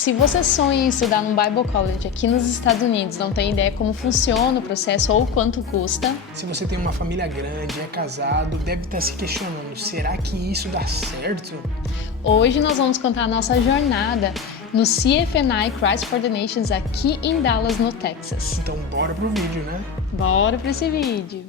Se você sonha em estudar num Bible College aqui nos Estados Unidos, não tem ideia como funciona o processo ou quanto custa. Se você tem uma família grande, é casado, deve estar se questionando, será que isso dá certo? Hoje nós vamos contar a nossa jornada no CFNI Christ for the Nations aqui em Dallas, no Texas. Então bora pro vídeo, né? Bora para esse vídeo.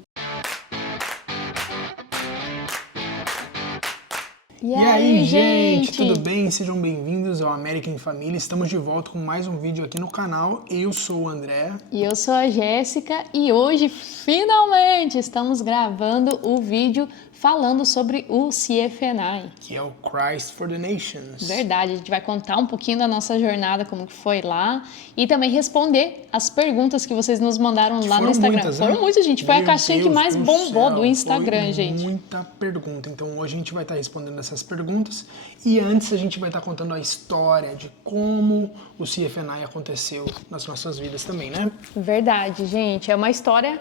E aí, gente, tudo bem? Sejam bem-vindos ao American Family. Estamos de volta com mais um vídeo aqui no canal. Eu sou o André. E eu sou a Jéssica e hoje, finalmente, estamos gravando o vídeo falando sobre o CFNI. Que é o Christ for the Nations. Verdade, a gente vai contar um pouquinho da nossa jornada, como que foi lá, e também responder as perguntas que vocês nos mandaram lá no Instagram. Muitas, foram muitas, gente. Foi a caixinha que mais bombou do Instagram, foi gente. Muita pergunta. Então hoje a gente vai estar respondendo essas perguntas. E antes a gente vai estar contando a história de como o CFNI aconteceu nas nossas vidas também, né? Verdade, gente. É uma história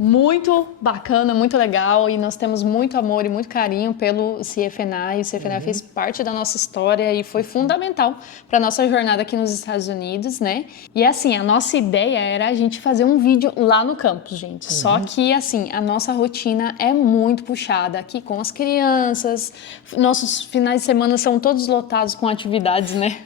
muito bacana, muito legal, e nós temos muito amor e muito carinho pelo CFNI. O CFNI fez parte da nossa história e foi fundamental para a nossa jornada aqui nos Estados Unidos, né? E assim, a nossa ideia era a gente fazer um vídeo lá no campus, gente. Só que assim, a nossa rotina é muito puxada aqui com as crianças, nossos finais de semana são todos lotados com atividades, né?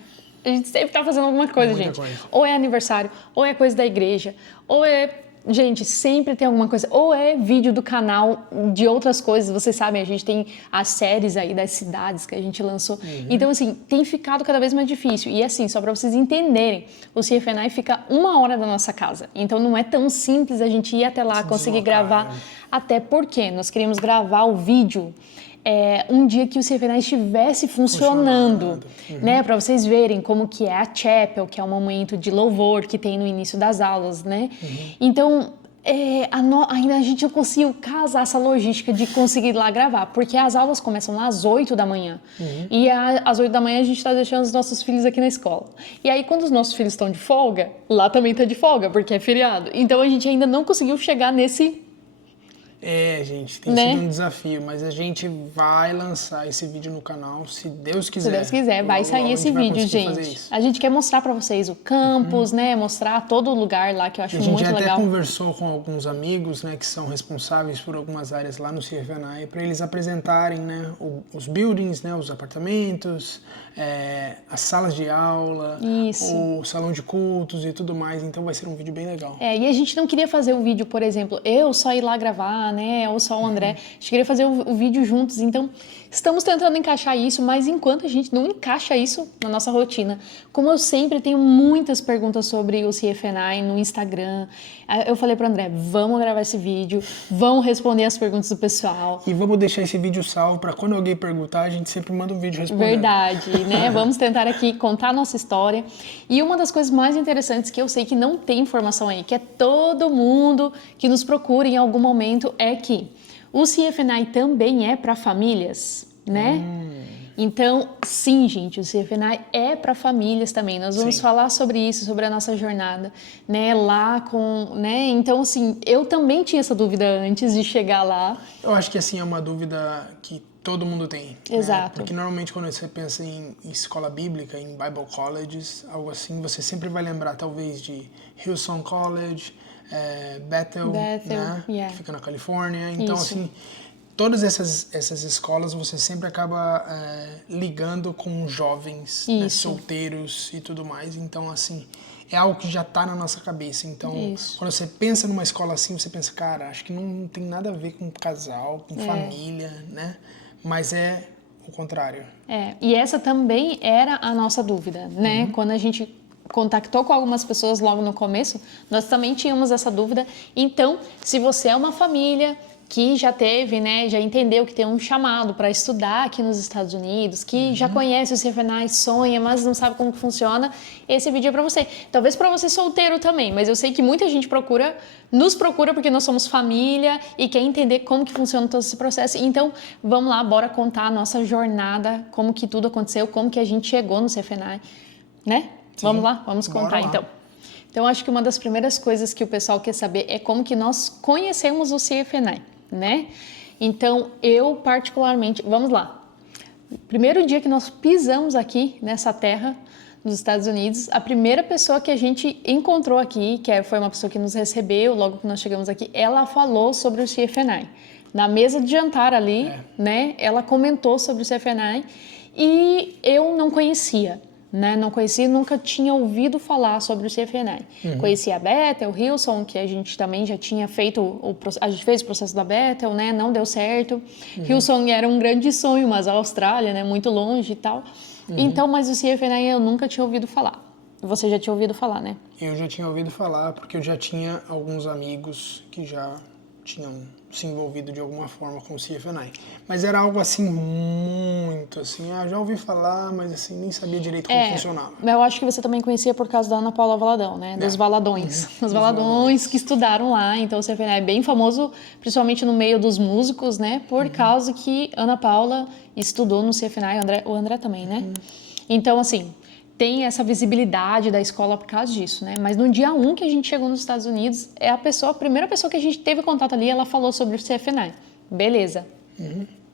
A gente sempre tá fazendo alguma coisa, gente. Ou é aniversário, ou é coisa da igreja, ou é... Gente, sempre tem alguma coisa, ou é vídeo do canal de outras coisas, vocês sabem, a gente tem as séries aí das cidades que a gente lançou, então assim, tem ficado cada vez mais difícil, e assim, só para vocês entenderem, o CFNI fica 1 hora da nossa casa, então não é tão simples a gente ir até lá, conseguir gravar, até porque nós queríamos gravar o vídeo um dia que o CFNI estivesse funcionando. Né, para vocês verem como que é a chapel, que é um momento de louvor que tem no início das aulas, né? Então, ainda a gente não conseguiu casar essa logística de conseguir ir lá gravar, porque as aulas começam lá às 8 da manhã. E às 8 da manhã a gente está deixando os nossos filhos aqui na escola. E aí, quando os nossos filhos estão de folga, lá também está de folga, porque é feriado. Então, a gente ainda não conseguiu chegar nesse... gente, tem sido um desafio, mas a gente vai lançar esse vídeo no canal, se Deus quiser. Se Deus quiser, vai sair esse vídeo, gente. A gente quer mostrar pra vocês o campus, né, mostrar todo o lugar lá, que eu acho muito legal. A gente até conversou com alguns amigos, né, que são responsáveis por algumas áreas lá no CFNI, para eles apresentarem, né, os buildings, né, os apartamentos, as salas de aula, o salão de cultos e tudo mais, então vai ser um vídeo bem legal. E a gente não queria fazer o vídeo, por exemplo, eu só ir lá gravar, né, ou só o André, a gente queria fazer o vídeo juntos, então estamos tentando encaixar isso, mas enquanto a gente não encaixa isso na nossa rotina, como eu sempre tenho muitas perguntas sobre o CFNI no Instagram, eu falei pro André, vamos gravar esse vídeo, vamos responder as perguntas do pessoal. E vamos deixar esse vídeo salvo para quando alguém perguntar, a gente sempre manda um vídeo respondendo. Verdade, né? Vamos tentar aqui contar a nossa história. E uma das coisas mais interessantes que eu sei que não tem informação aí, que é todo mundo que nos procura em algum momento, é que o CFNI também é para famílias, né? Então, sim, gente, o CFNI é para famílias também. Nós vamos falar sobre isso, sobre a nossa jornada, né? Lá com, né? Então, assim, eu também tinha essa dúvida antes de chegar lá. Eu acho que, assim, é uma dúvida que todo mundo tem. Exato. Né? Porque normalmente quando você pensa em escola bíblica, em Bible Colleges, algo assim, você sempre vai lembrar talvez de Hillsong College, Bethel, né? Que fica na Califórnia. Então, assim, todas essas escolas você sempre acaba ligando com jovens, né, solteiros e tudo mais. Então, assim, é algo que já está na nossa cabeça. Então, quando você pensa numa escola assim, você pensa, cara, acho que não tem nada a ver com casal, com família, né? Mas é o contrário. E essa também era a nossa dúvida, né? Quando a gente contactou com algumas pessoas logo no começo, nós também tínhamos essa dúvida. Então, se você é uma família que já teve, né, já entendeu que tem um chamado para estudar aqui nos Estados Unidos, que já conhece o CFNI, sonha, mas não sabe como funciona, esse vídeo é para você. Talvez para você solteiro também, mas eu sei que muita gente nos procura porque nós somos família e quer entender como que funciona todo esse processo. Então, vamos lá, bora contar a nossa jornada, como que tudo aconteceu, como que a gente chegou no CFNI, né? Vamos lá, vamos contar então. Então, acho que uma das primeiras coisas que o pessoal quer saber é como que nós conhecemos o CFNI, né? Então, eu particularmente, vamos lá. Primeiro dia que nós pisamos aqui nessa terra, nos Estados Unidos, a primeira pessoa que a gente encontrou aqui, foi uma pessoa que nos recebeu logo que nós chegamos aqui, ela falou sobre o CFNI. Na mesa de jantar ali, né, ela comentou sobre o CFNI e eu não conhecia. Né? Não conhecia, nunca tinha ouvido falar sobre o CFNI. Conhecia a Bethel, o Hillsong, que a gente também já tinha feito, a gente fez o processo da Bethel, né? Não deu certo. Hillsong era um grande sonho, mas a Austrália, né? Muito longe e tal. Então, mas o CFNI eu nunca tinha ouvido falar. Você já tinha ouvido falar, né? Eu já tinha ouvido falar, porque eu já tinha alguns amigos que já tinham se envolvido de alguma forma com o CFNI. Mas era algo assim, muito assim, já ouvi falar, mas assim, nem sabia direito como funcionava. Eu acho que você também conhecia por causa da Ana Paula Valadão, né? Dos Valadões. Os Valadões que estudaram lá, então o CFNI é bem famoso, principalmente no meio dos músicos, né? Por causa que Ana Paula estudou no CFNI, o André também, né? Então, assim, tem essa visibilidade da escola por causa disso, né? Mas no dia 1 que a gente chegou nos Estados Unidos, a primeira pessoa que a gente teve contato ali, ela falou sobre o CFNI. Beleza.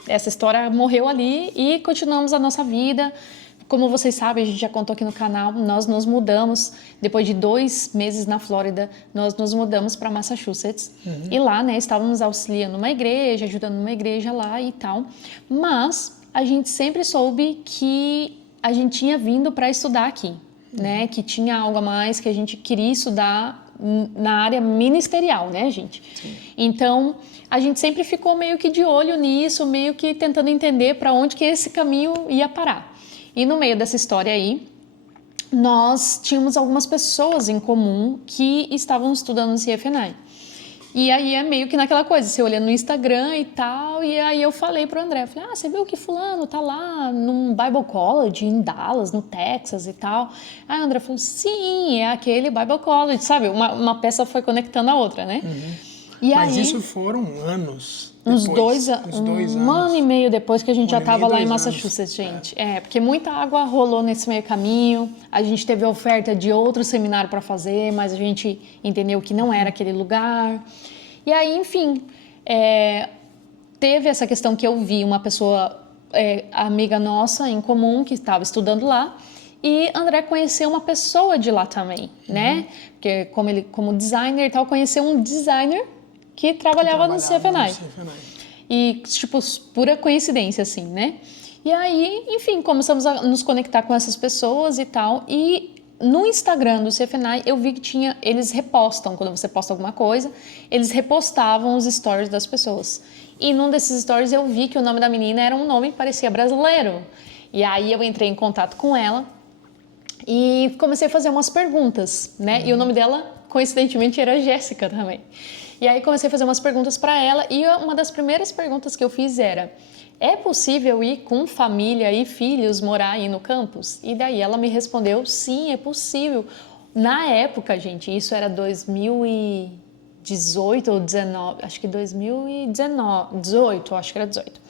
Essa história morreu ali e continuamos a nossa vida. Como vocês sabem, a gente já contou aqui no canal, nós nos mudamos, depois de 2 meses na Flórida, nós nos mudamos para Massachusetts. E lá, né, estávamos auxiliando uma igreja, ajudando uma igreja lá e tal. Mas a gente sempre soube que a gente tinha vindo para estudar aqui, né? Que tinha algo a mais, que a gente queria estudar na área ministerial, né, gente? Sim. Então, a gente sempre ficou meio que de olho nisso, meio que tentando entender para onde que esse caminho ia parar. E no meio dessa história aí, nós tínhamos algumas pessoas em comum que estavam estudando no CFNI. E aí é meio que naquela coisa, você olha no Instagram e tal, e aí eu falei pro André, falei, você viu que fulano tá lá num Bible College em Dallas, no Texas e tal? Aí o André falou, sim, é aquele Bible College, sabe? Uma peça foi conectando a outra, né? E mas aí, isso foram anos depois? Um ano e meio depois que a gente já estava lá em Massachusetts, gente. Porque muita água rolou nesse meio caminho, a gente teve a oferta de outro seminário para fazer, mas a gente entendeu que não era aquele lugar. E aí, enfim, teve essa questão que eu vi uma pessoa, amiga nossa em comum, que estava estudando lá, e André conheceu uma pessoa de lá também, né? Porque como designer e tal, conheceu um designer que trabalhava no CFNI. E, tipo, pura coincidência, assim, né? E aí, enfim, começamos a nos conectar com essas pessoas e tal. E no Instagram do CFNI, eu vi que eles repostam, quando você posta alguma coisa, eles repostavam os stories das pessoas. E num desses stories eu vi que o nome da menina era um nome que parecia brasileiro. E aí eu entrei em contato com ela e comecei a fazer umas perguntas, né? E o nome dela, coincidentemente, era Jéssica também. E aí comecei a fazer umas perguntas para ela e uma das primeiras perguntas que eu fiz era: é possível ir com família e filhos morar aí no campus? E daí ela me respondeu: sim, é possível. Na época, gente, isso era 2018 ou 19, acho que 2018, acho que era 18.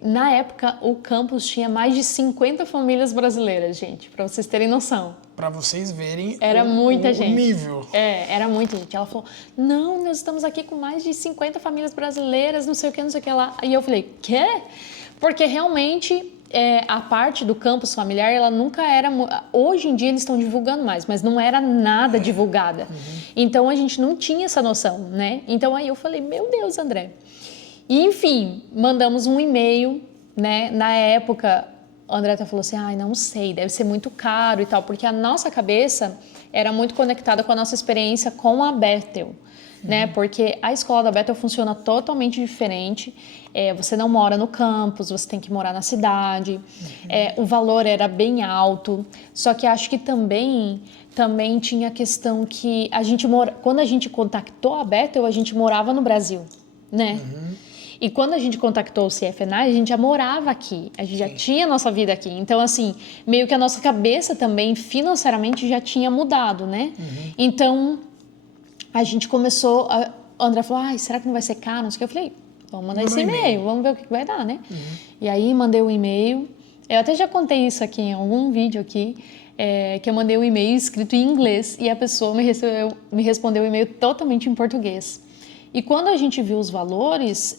Na época, o campus tinha mais de 50 famílias brasileiras, gente, para vocês terem noção. Para vocês verem o nível. Era muita gente. Ela falou, não, nós estamos aqui com mais de 50 famílias brasileiras, não sei o que lá. E eu falei, quê? Porque realmente a parte do campus familiar, ela nunca era... Hoje em dia eles estão divulgando mais, mas não era nada divulgada. Então a gente não tinha essa noção, né? Então aí eu falei, meu Deus, André. E, enfim, mandamos um e-mail, né? Na época, a André falou assim, não sei, deve ser muito caro e tal, porque a nossa cabeça era muito conectada com a nossa experiência com a Bethel, né? Porque a escola da Bethel funciona totalmente diferente. Você não mora no campus, você tem que morar na cidade. O valor era bem alto, só que acho que também tinha a questão que quando a gente contactou a Bethel, a gente morava no Brasil, né? E quando a gente contactou o CFNI, a gente já morava aqui, a gente já tinha a nossa vida aqui. Então, assim, meio que a nossa cabeça também, financeiramente, já tinha mudado, né? Então, a gente começou... O André falou, será que não vai ser caro? Não sei o que. Eu falei, vamos mandar esse e-mail, vamos ver o que vai dar, né? E aí, mandei o e-mail. Eu até já contei isso aqui em algum vídeo aqui, que eu mandei um e-mail escrito em inglês e a pessoa me respondeu o e-mail totalmente em português. E quando a gente viu os valores,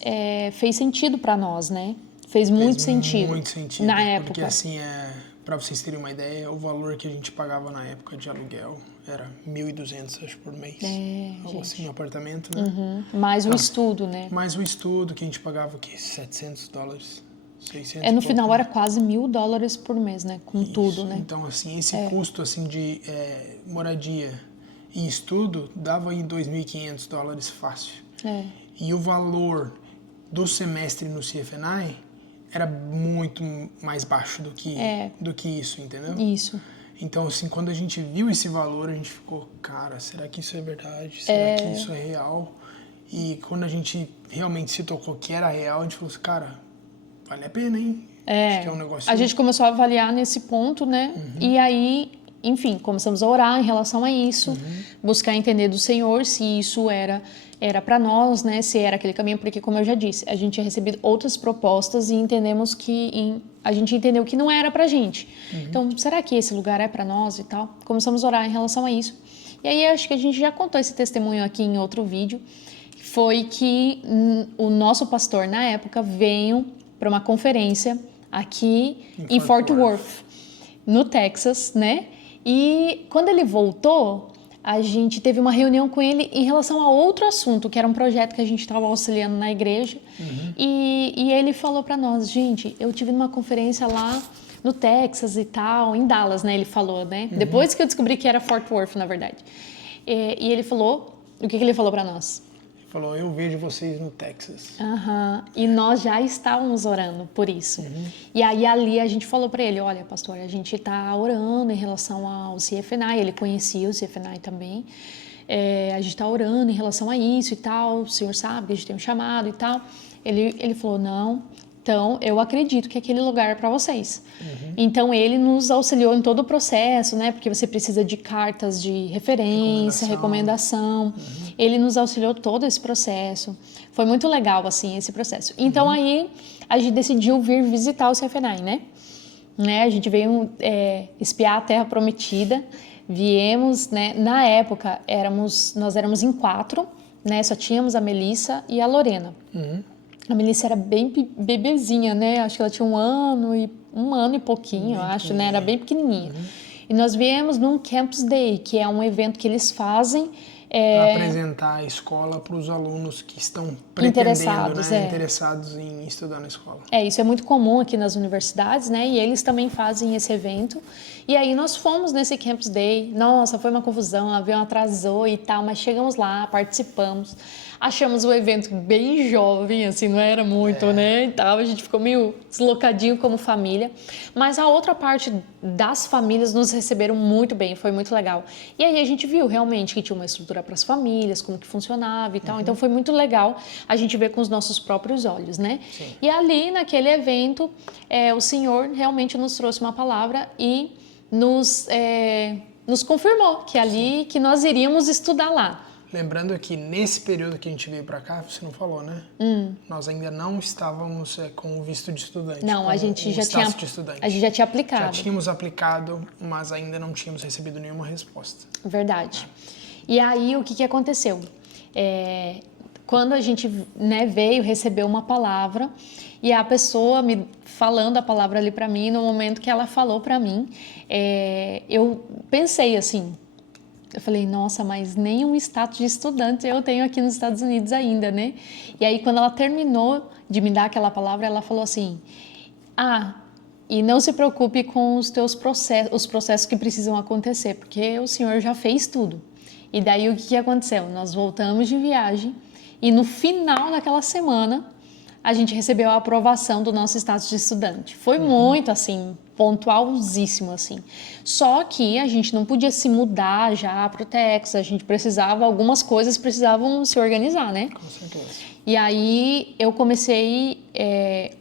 fez sentido para nós, né? Fez muito sentido. Muito sentido. Na época. Porque assim, Para vocês terem uma ideia, o valor que a gente pagava na época de aluguel era 1.200, acho, por mês. Algo assim, um apartamento, né? Mais o estudo, né? Mais o estudo, que a gente pagava, o quê? $700, 600 no final era quase $1.000 por mês, né? Com tudo, né? Então, assim, esse custo, assim, de moradia e estudo dava em $2.500 fácil. E o valor do semestre no CFNI era muito mais baixo do que isso, entendeu? Isso. Então, assim, quando a gente viu esse valor, a gente ficou, cara, será que isso é verdade? Será que isso é real? E quando a gente realmente se tocou que era real, a gente falou assim, cara, vale a pena, hein? Acho que é um negócio... A gente começou a avaliar nesse ponto, né? E aí, enfim, começamos a orar em relação a isso, buscar entender do Senhor se isso era para nós, né? Se era aquele caminho, porque, como eu já disse, a gente tinha recebido outras propostas e entendemos a gente entendeu que não era pra gente. Então, será que esse lugar é para nós e tal? Começamos a orar em relação a isso. E aí, acho que a gente já contou esse testemunho aqui em outro vídeo. Foi que o nosso pastor, na época, veio para uma conferência aqui em Fort Worth, no Texas, né? E quando ele voltou, a gente teve uma reunião com ele em relação a outro assunto, que era um projeto que a gente estava auxiliando na igreja. E ele falou para nós, gente, eu tive numa conferência lá no Texas e tal, em Dallas, né? Ele falou, né? Depois que eu descobri que era Fort Worth, na verdade. E ele falou, o que ele falou para nós? Falou, eu vejo vocês no Texas. E nós já estávamos orando por isso. E aí ali a gente falou para ele, olha, pastor, a gente está orando em relação ao CFNI, ele conhecia o CFNI também, a gente está orando em relação a isso e tal, o senhor sabe que a gente tem um chamado e tal. Ele falou, não, então eu acredito que aquele lugar é para vocês. Então ele nos auxiliou em todo o processo, né? Porque você precisa de cartas de referência, recomendação. Ele nos auxiliou todo esse processo. Foi muito legal, assim, esse processo. Então aí a gente decidiu vir visitar o CFNI, né? A gente veio espiar a Terra Prometida. Viemos, né? Na época nós éramos em 4, né? Só tínhamos a Melissa e a Lorena. A Melissa era bem bebezinha, né? Acho que ela tinha um ano e pouquinho, eu acho, né? Era bem pequenininha. E nós viemos num Campus Day, que é um evento que eles fazem... Para apresentar a escola para os alunos que estão interessados em estudar na escola. Isso é muito comum aqui nas universidades, né? E eles também fazem esse evento. E aí nós fomos nesse Campus Day. Nossa, foi uma confusão, o avião atrasou e tal, mas chegamos lá, participamos. Achamos o evento bem jovem, assim, não era muito, né, e tal. A gente ficou meio deslocadinho como família. Mas a outra parte das famílias nos receberam muito bem, foi muito legal. E aí a gente viu realmente que tinha uma estrutura para as famílias, como que funcionava e tal. Então foi muito legal a gente ver com os nossos próprios olhos, né? Sim. E ali, naquele evento, o Senhor realmente nos trouxe uma palavra e nos confirmou que ali, que nós iríamos estudar lá. Lembrando que nesse período que a gente veio para cá, você não falou, né? Nós ainda não estávamos com o visto de estudante. Não, a gente já tinha aplicado. Já tínhamos aplicado, mas ainda não tínhamos recebido nenhuma resposta. Verdade. E aí, o que aconteceu? Quando a gente, né, veio, recebeu uma palavra, e a pessoa me falando a palavra ali para mim, no momento que ela falou para mim, eu pensei assim, eu falei, nossa, mas nem um status de estudante eu tenho aqui nos Estados Unidos ainda, né? E aí, quando ela terminou de me dar aquela palavra, ela falou assim, e não se preocupe com os processos que precisam acontecer, porque o senhor já fez tudo. E daí, o que aconteceu? Nós voltamos de viagem e no final daquela semana, a gente recebeu a aprovação do nosso status de estudante. Foi muito, assim, pontualzíssimo, assim. Só que a gente não podia se mudar já para o Texas, a gente algumas coisas precisavam se organizar, né? Com certeza. E aí eu comecei,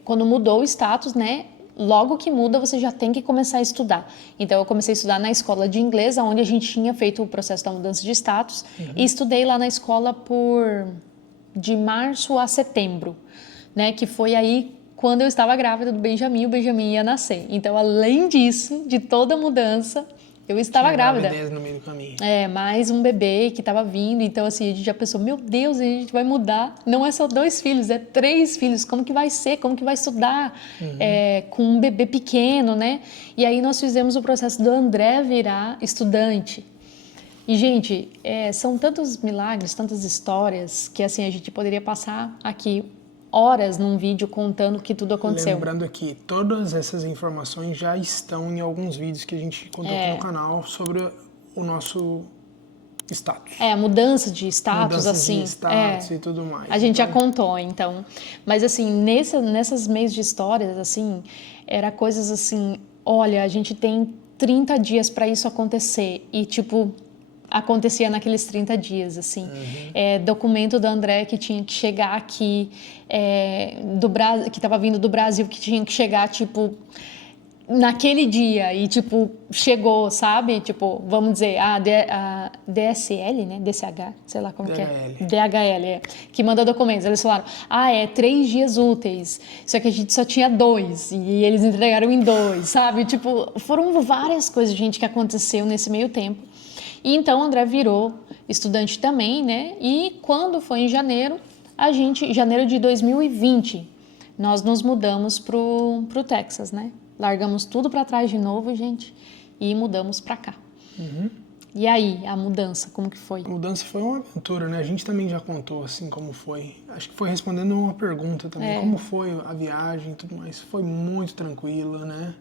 quando mudou o status, né? Logo que muda, você já tem que começar a estudar. Então, eu comecei a estudar na escola de inglês, onde a gente tinha feito o processo da mudança de status, e estudei lá na escola de março a setembro, né? Que foi aí quando eu estava grávida do Benjamin, o Benjamin ia nascer. Então, além disso, de toda a mudança, Eu estava grávida. Gravidez no meio do caminho. Mais um bebê que estava vindo. Então, assim, a gente já pensou, meu Deus, a gente vai mudar. Não é só 2 filhos, é 3 filhos. Como que vai ser? Como que vai estudar com um bebê pequeno, né? E aí nós fizemos o processo do André virar estudante. E, gente, são tantos milagres, tantas histórias, que assim, a gente poderia passar aqui horas num vídeo contando o que tudo aconteceu. Lembrando que todas essas informações já estão em alguns vídeos que a gente contou aqui no canal sobre o nosso status. A mudança de status, mudança assim. De status e tudo mais. A gente já contou, então. Mas, assim, nessas meios de histórias, assim, era coisas assim, olha, a gente tem 30 dias para isso acontecer. E, tipo, acontecia naqueles 30 dias, assim. Documento do André que tinha que chegar aqui, que estava vindo do Brasil, que tinha que chegar, tipo, naquele dia. E, tipo, chegou, sabe? Tipo, vamos dizer, a DSL, né? DCH, sei lá como DHL. que é. DHL, que manda documentos. Eles falaram, 3 dias úteis. Só que a gente só tinha 2. E eles entregaram em 2, sabe? Tipo, foram várias coisas, gente, que aconteceu nesse meio tempo. E então o André virou estudante também, né? E quando foi em janeiro, janeiro de 2020, nós nos mudamos pro Texas, né? Largamos tudo para trás de novo, gente, e mudamos para cá. E aí, a mudança, como que foi? A mudança foi uma aventura, né? A gente também já contou, assim, como foi. Acho que foi respondendo uma pergunta também. Como foi a viagem e tudo mais. Foi muito tranquila, né?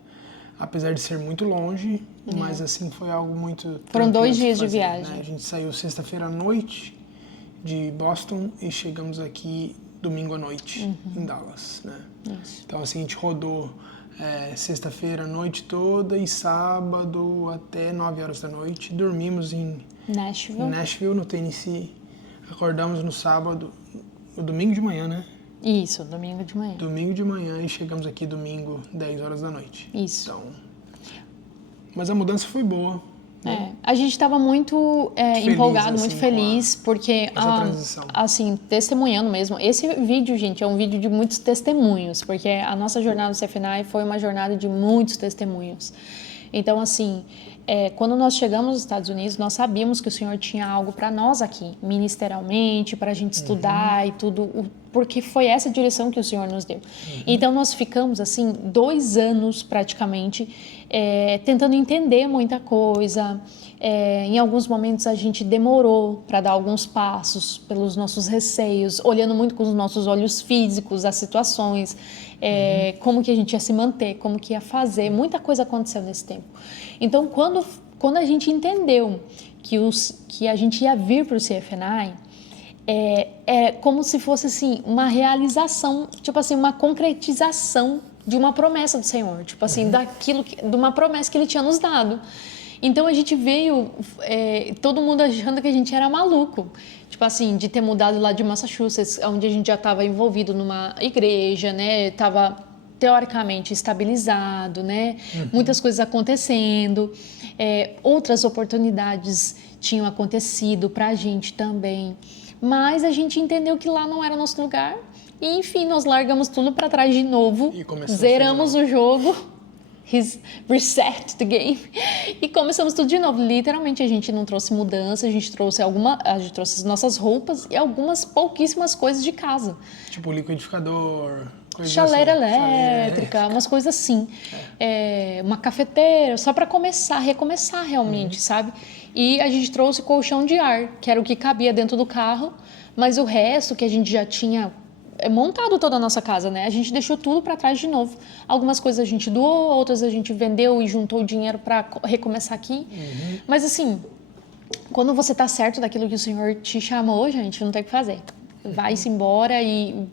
Apesar de ser muito longe, mas assim, foi algo muito... Foram 2 dias de viagem. Né? A gente saiu sexta-feira à noite de Boston e chegamos aqui domingo à noite em Dallas, né? Isso. Então, assim, a gente rodou sexta-feira a noite toda e sábado até 9 horas da noite. Dormimos em Nashville, no Tennessee. Acordamos no sábado, no domingo de manhã, né? Isso, domingo de manhã. Domingo de manhã e chegamos aqui domingo, 10 horas da noite. Isso. Então, mas a mudança foi boa. Né? A gente estava muito empolgado, assim, muito feliz, porque, assim, testemunhando mesmo. Esse vídeo, gente, é um vídeo de muitos testemunhos, porque a nossa jornada no CFNI foi uma jornada de muitos testemunhos. Então, assim, quando nós chegamos nos Estados Unidos, nós sabíamos que o Senhor tinha algo para nós aqui, ministerialmente, para a gente estudar e tudo, porque foi essa direção que o Senhor nos deu. Então, nós ficamos, assim, 2 anos praticamente tentando entender muita coisa. Em alguns momentos, a gente demorou para dar alguns passos pelos nossos receios, olhando muito com os nossos olhos físicos as situações, como que a gente ia se manter, como que ia fazer. Muita coisa aconteceu nesse tempo. Então, quando a gente entendeu que a gente ia vir para o CFNI, como se fosse assim, uma realização, tipo assim, uma concretização de uma promessa do Senhor, tipo assim, de uma promessa que Ele tinha nos dado. Então a gente veio, todo mundo achando que a gente era maluco, tipo assim, de ter mudado lá de Massachusetts, onde a gente já estava envolvido numa igreja, né? Estava teoricamente estabilizado, né? Muitas coisas acontecendo, outras oportunidades tinham acontecido para a gente também, mas a gente entendeu que lá não era nosso lugar e, enfim, nós largamos tudo para trás de novo, zeramos o jogo. Reset the game. E começamos tudo de novo. Literalmente, a gente não trouxe mudança, a gente trouxe as nossas roupas e algumas pouquíssimas coisas de casa. Tipo liquidificador, chaleira elétrica, umas coisas assim. Uma cafeteira, só para recomeçar realmente, sabe? E a gente trouxe colchão de ar, que era o que cabia dentro do carro, mas o resto que a gente já tinha montado toda a nossa casa, né? A gente deixou tudo para trás de novo. Algumas coisas a gente doou, outras a gente vendeu e juntou o dinheiro para recomeçar aqui. Mas assim, quando você tá certo daquilo que o Senhor te chamou, gente, não tem o que fazer. Vai-se embora e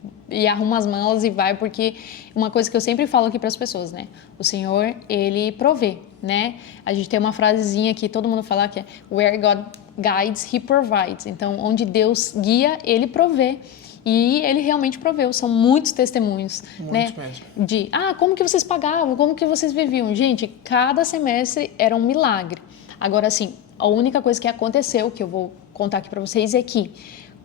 arruma as malas e vai, porque uma coisa que eu sempre falo aqui para as pessoas, né? O Senhor, Ele provê, né? A gente tem uma frasezinha que todo mundo fala que é Where God guides, He provides. Então, onde Deus guia, Ele provê. E Ele realmente proveu. São muitos testemunhos, né? Mesmo. De, como que vocês pagavam? Como que vocês viviam? Gente, cada semestre era um milagre. Agora, assim, a única coisa que aconteceu, que eu vou contar aqui para vocês, é que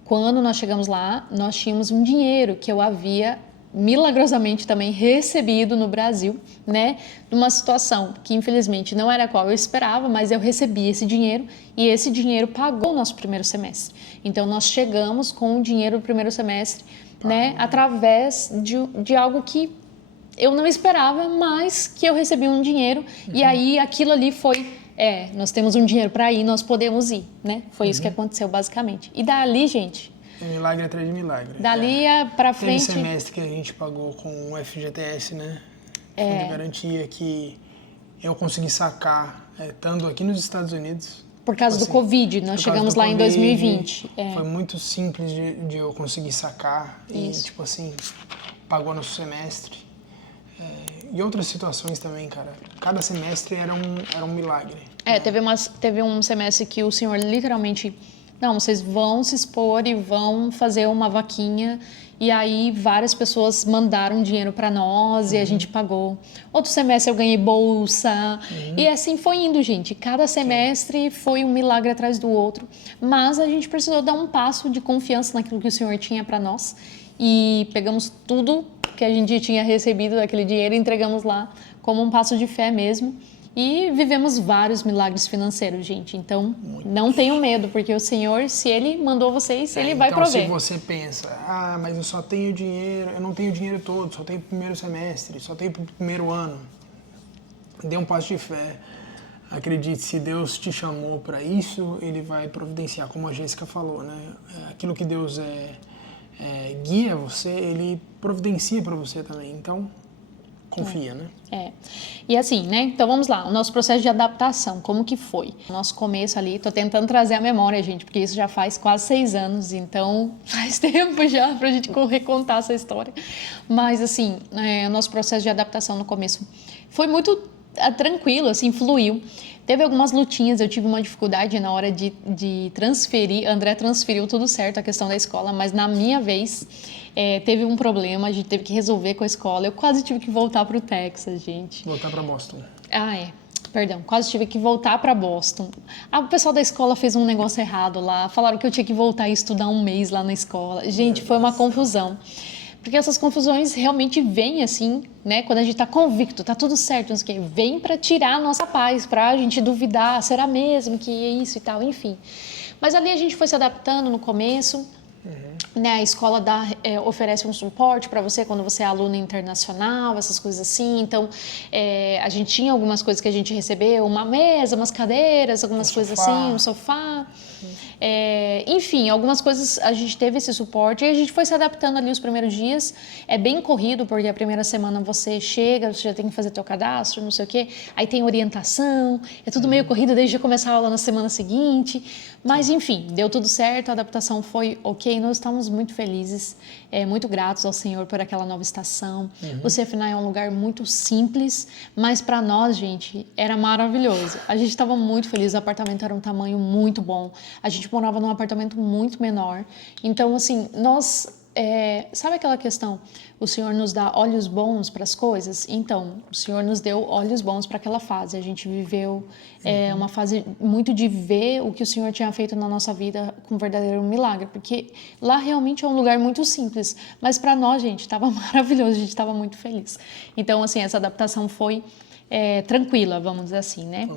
quando nós chegamos lá, nós tínhamos um dinheiro que eu havia milagrosamente também recebido no Brasil, né? Numa situação que infelizmente não era a qual eu esperava, mas eu recebi esse dinheiro e esse dinheiro pagou o nosso primeiro semestre. Então nós chegamos com o dinheiro do primeiro semestre, né? Através de algo que eu não esperava, mas que eu recebi um dinheiro e aí aquilo ali foi, nós temos um dinheiro para ir, nós podemos ir, né? Foi isso que aconteceu basicamente. E dali, gente... milagre atrás de milagre. Dali para frente... Teve semestre que a gente pagou com o FGTS, né? Fundo de garantia que eu consegui sacar, estando aqui nos Estados Unidos. Por causa do Covid, nós chegamos lá em 2020. Foi muito simples de eu conseguir sacar. Isso. E, tipo assim, pagou nosso semestre. E outras situações também, cara. Cada semestre era um milagre. Teve um semestre que o senhor literalmente... Não, vocês vão se expor e vão fazer uma vaquinha. E aí várias pessoas mandaram dinheiro para nós e a gente pagou. Outro semestre eu ganhei bolsa. E assim foi indo, gente. Cada semestre foi um milagre atrás do outro. Mas a gente precisou dar um passo de confiança naquilo que o Senhor tinha para nós. E pegamos tudo que a gente tinha recebido daquele dinheiro e entregamos lá como um passo de fé mesmo. E vivemos vários milagres financeiros, gente. Então, não tenham medo, porque o Senhor, se Ele mandou vocês, Ele vai prover. Então, se você pensa, mas eu só tenho dinheiro, eu não tenho dinheiro todo, só tenho pro primeiro semestre, só tenho pro primeiro ano. Dê um passo de fé. Acredite, se Deus te chamou para isso, Ele vai providenciar, como a Jéssica falou, né? Aquilo que Deus guia você, Ele providencia para você também. Então, confia, né? E assim, né? Então vamos lá, o nosso processo de adaptação, como que foi? O nosso começo ali, tô tentando trazer a memória, gente, porque isso já faz quase 6 anos, então faz tempo já pra gente recontar essa história. Mas assim, o nosso processo de adaptação no começo foi muito tranquilo, assim, fluiu. Teve algumas lutinhas, eu tive uma dificuldade na hora de transferir, André transferiu tudo certo, a questão da escola, mas na minha vez teve um problema, a gente teve que resolver com a escola, eu quase tive que voltar para o Texas, gente. Voltar para Boston. Perdão, quase tive que voltar para Boston. O pessoal da escola fez um negócio errado lá, falaram que eu tinha que voltar e estudar um mês lá na escola. Gente, foi uma confusão. Porque essas confusões realmente vêm assim, né? Quando a gente está convicto, tá tudo certo, não sei o quê, vem para tirar a nossa paz, para a gente duvidar, será mesmo que é isso e tal, enfim. Mas ali a gente foi se adaptando no começo, né? A escola oferece um suporte para você quando você é aluno internacional, essas coisas assim. Então, a gente tinha algumas coisas que a gente recebeu, uma mesa, umas cadeiras, algumas coisas assim, um sofá. Enfim, algumas coisas a gente teve esse suporte e a gente foi se adaptando ali os primeiros dias. É bem corrido, porque a primeira semana você chega, você já tem que fazer teu cadastro, não sei o quê. Aí tem orientação, é tudo meio corrido desde começar a aula na semana seguinte. Mas, enfim, deu tudo certo, a adaptação foi ok. Nós estamos muito felizes, muito gratos ao Senhor por aquela nova estação. O CFNA é um lugar muito simples, mas para nós, gente, era maravilhoso. A gente estava muito feliz, o apartamento era um tamanho muito bom. A gente morava num apartamento muito menor. Então, assim, nós... sabe aquela questão? O Senhor nos dá olhos bons para as coisas? Então, o Senhor nos deu olhos bons para aquela fase. A gente viveu uma fase muito de ver o que o Senhor tinha feito na nossa vida com um verdadeiro milagre. Porque lá realmente é um lugar muito simples. Mas para nós, gente, estava maravilhoso. A gente estava muito feliz. Então, assim, essa adaptação foi... tranquila, vamos dizer assim, né?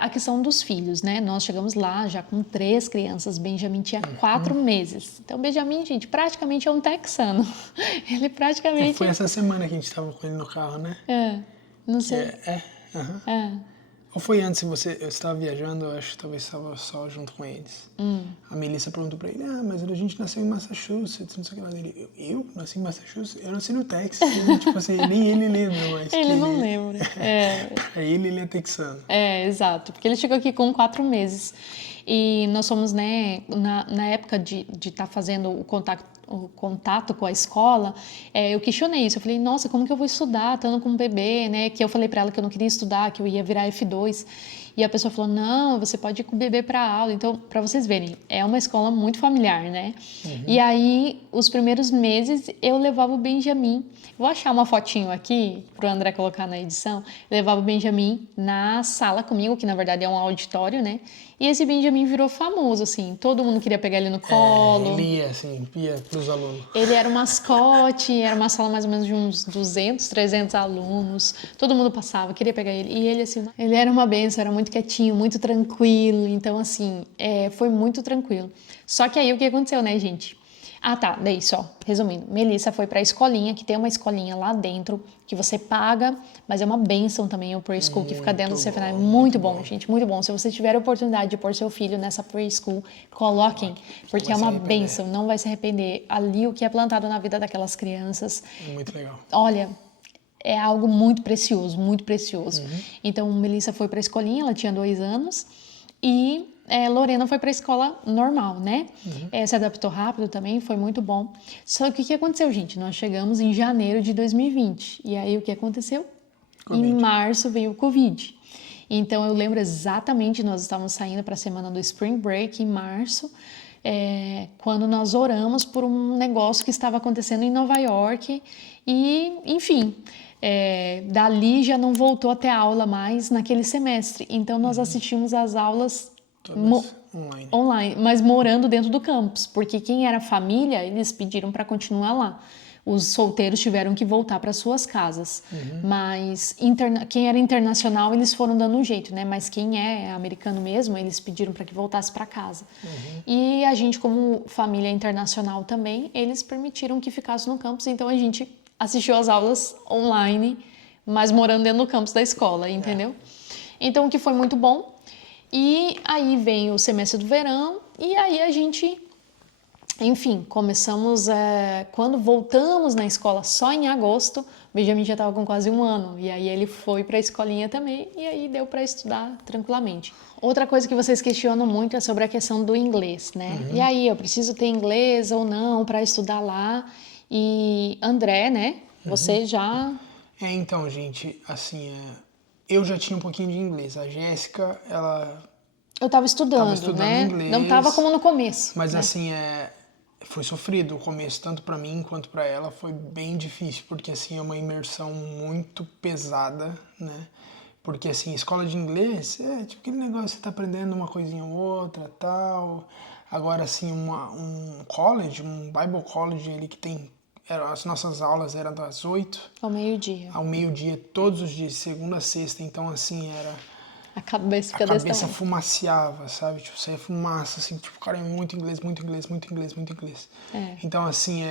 A questão dos filhos, né? Nós chegamos lá já com 3 crianças, Benjamin tinha 4 meses. Então, Benjamin, gente, praticamente é um texano. Ele praticamente... Foi essa semana que a gente estava com ele no carro, né? Não sei. Ou foi antes, você estava viajando, eu acho que talvez estava só junto com eles. A Melissa perguntou pra ele, mas a gente nasceu em Massachusetts, não sei o que lá dele. Eu nasci em Massachusetts? Eu nasci no Texas. Tipo assim, nem ele lembra, mas ele não lembra. Ele é texano. Exato, porque ele chegou aqui com 4 meses. E nós fomos, né, na época de estar fazendo o contato com a escola, eu questionei isso. Eu falei, nossa, como que eu vou estudar estando com um bebê, né? Que eu falei para ela que eu não queria estudar, que eu ia virar F2. E a pessoa falou, não, você pode ir com o bebê para aula. Então, para vocês verem, é uma escola muito familiar, né? E aí, os primeiros meses, eu levava o Benjamin. Vou achar uma fotinho aqui para o André colocar na edição. Eu levava o Benjamin na sala comigo, que na verdade é um auditório, né? E esse Benjamin virou famoso, assim. Todo mundo queria pegar ele no colo. Ele ia, assim, ia os alunos? Ele era o mascote, era uma sala mais ou menos de uns 200, 300 alunos. Todo mundo passava, queria pegar ele. E ele, assim, ele era uma benção, era muito quietinho, muito tranquilo. Então, assim, foi muito tranquilo. Só que aí o que aconteceu, né, gente? Ah, tá, daí só, resumindo, Melissa foi pra escolinha, que tem uma escolinha lá dentro, que você paga, mas é uma bênção também o preschool que fica dentro do CFNI, muito bom, gente, muito bom. Se você tiver a oportunidade de pôr seu filho nessa preschool, coloquem, porque é uma bênção, não vai se arrepender. Ali o que é plantado na vida daquelas crianças. Muito legal. Olha, é algo muito precioso, muito precioso. Então, Melissa foi pra escolinha, ela tinha 2 anos, e Lorena foi para a escola normal, né? Se adaptou rápido também, foi muito bom. Só que o que aconteceu, gente? Nós chegamos em janeiro de 2020. E aí o que aconteceu? Covid. Em março veio o Covid. Então eu lembro exatamente, nós estávamos saindo para a semana do Spring Break em março, quando nós oramos por um negócio que estava acontecendo em Nova York. E, enfim, dali já não voltou a ter aula mais naquele semestre. Então nós assistimos às aulas online, mas morando dentro do campus, porque quem era família, eles pediram para continuar lá. Os solteiros tiveram que voltar para suas casas, mas quem era internacional, eles foram dando um jeito, né? Mas quem é americano mesmo, eles pediram para que voltasse para casa. E a gente, como família internacional também, eles permitiram que ficasse no campus, então a gente assistiu às aulas online, mas morando dentro do campus da escola, entendeu? Então, o que foi muito bom. E aí vem o semestre do verão e aí a gente, enfim, começamos, quando voltamos na escola só em agosto, o Benjamin já estava com quase 1 ano e aí ele foi para a escolinha também e aí deu para estudar tranquilamente. Outra coisa que vocês questionam muito é sobre a questão do inglês, né? E aí, eu preciso ter inglês ou não para estudar lá? E André, né? Você já... Então, gente, assim, eu já tinha um pouquinho de inglês. A Jéssica, ela... Eu estava estudando, né? Inglês, não estava como no começo. Mas, né? assim, foi sofrido o começo, tanto para mim quanto para ela. Foi bem difícil, porque, assim, é uma imersão muito pesada, né? Porque, assim, escola de inglês tipo aquele negócio, você tá aprendendo uma coisinha ou outra, tal. Agora, assim, um college, um Bible College ali que tem... As nossas aulas eram das 8 ao meio-dia. Ao meio-dia, todos os dias, segunda a sexta. Então, assim, a cabeça fica fumaciava, sabe? Tipo, saía fumaça, assim, tipo, cara, é muito inglês, muito inglês, muito inglês, muito inglês. Então, assim,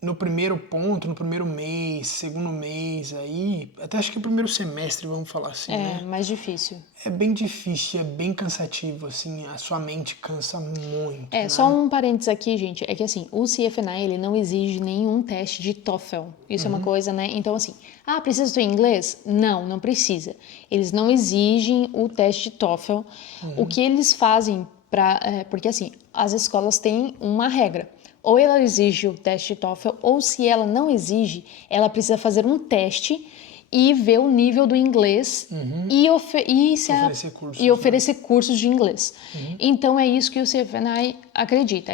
no primeiro ponto, no primeiro mês, segundo mês, aí, até acho que o primeiro semestre, vamos falar assim, né? Mais difícil. É bem difícil, é bem cansativo, assim, a sua mente cansa muito, né? Só um parênteses aqui, gente, é que assim, o CFNI, ele não exige nenhum teste de TOEFL, isso é uma coisa, né? Então, assim, precisa ter inglês? Não, não precisa. Eles não exigem o teste de TOEFL. O que eles fazem porque assim, as escolas têm uma regra. Ou ela exige o teste de TOEFL, ou se ela não exige, ela precisa fazer um teste e ver o nível do inglês e oferecer cursos de inglês. Então, é isso que o CFNI acredita.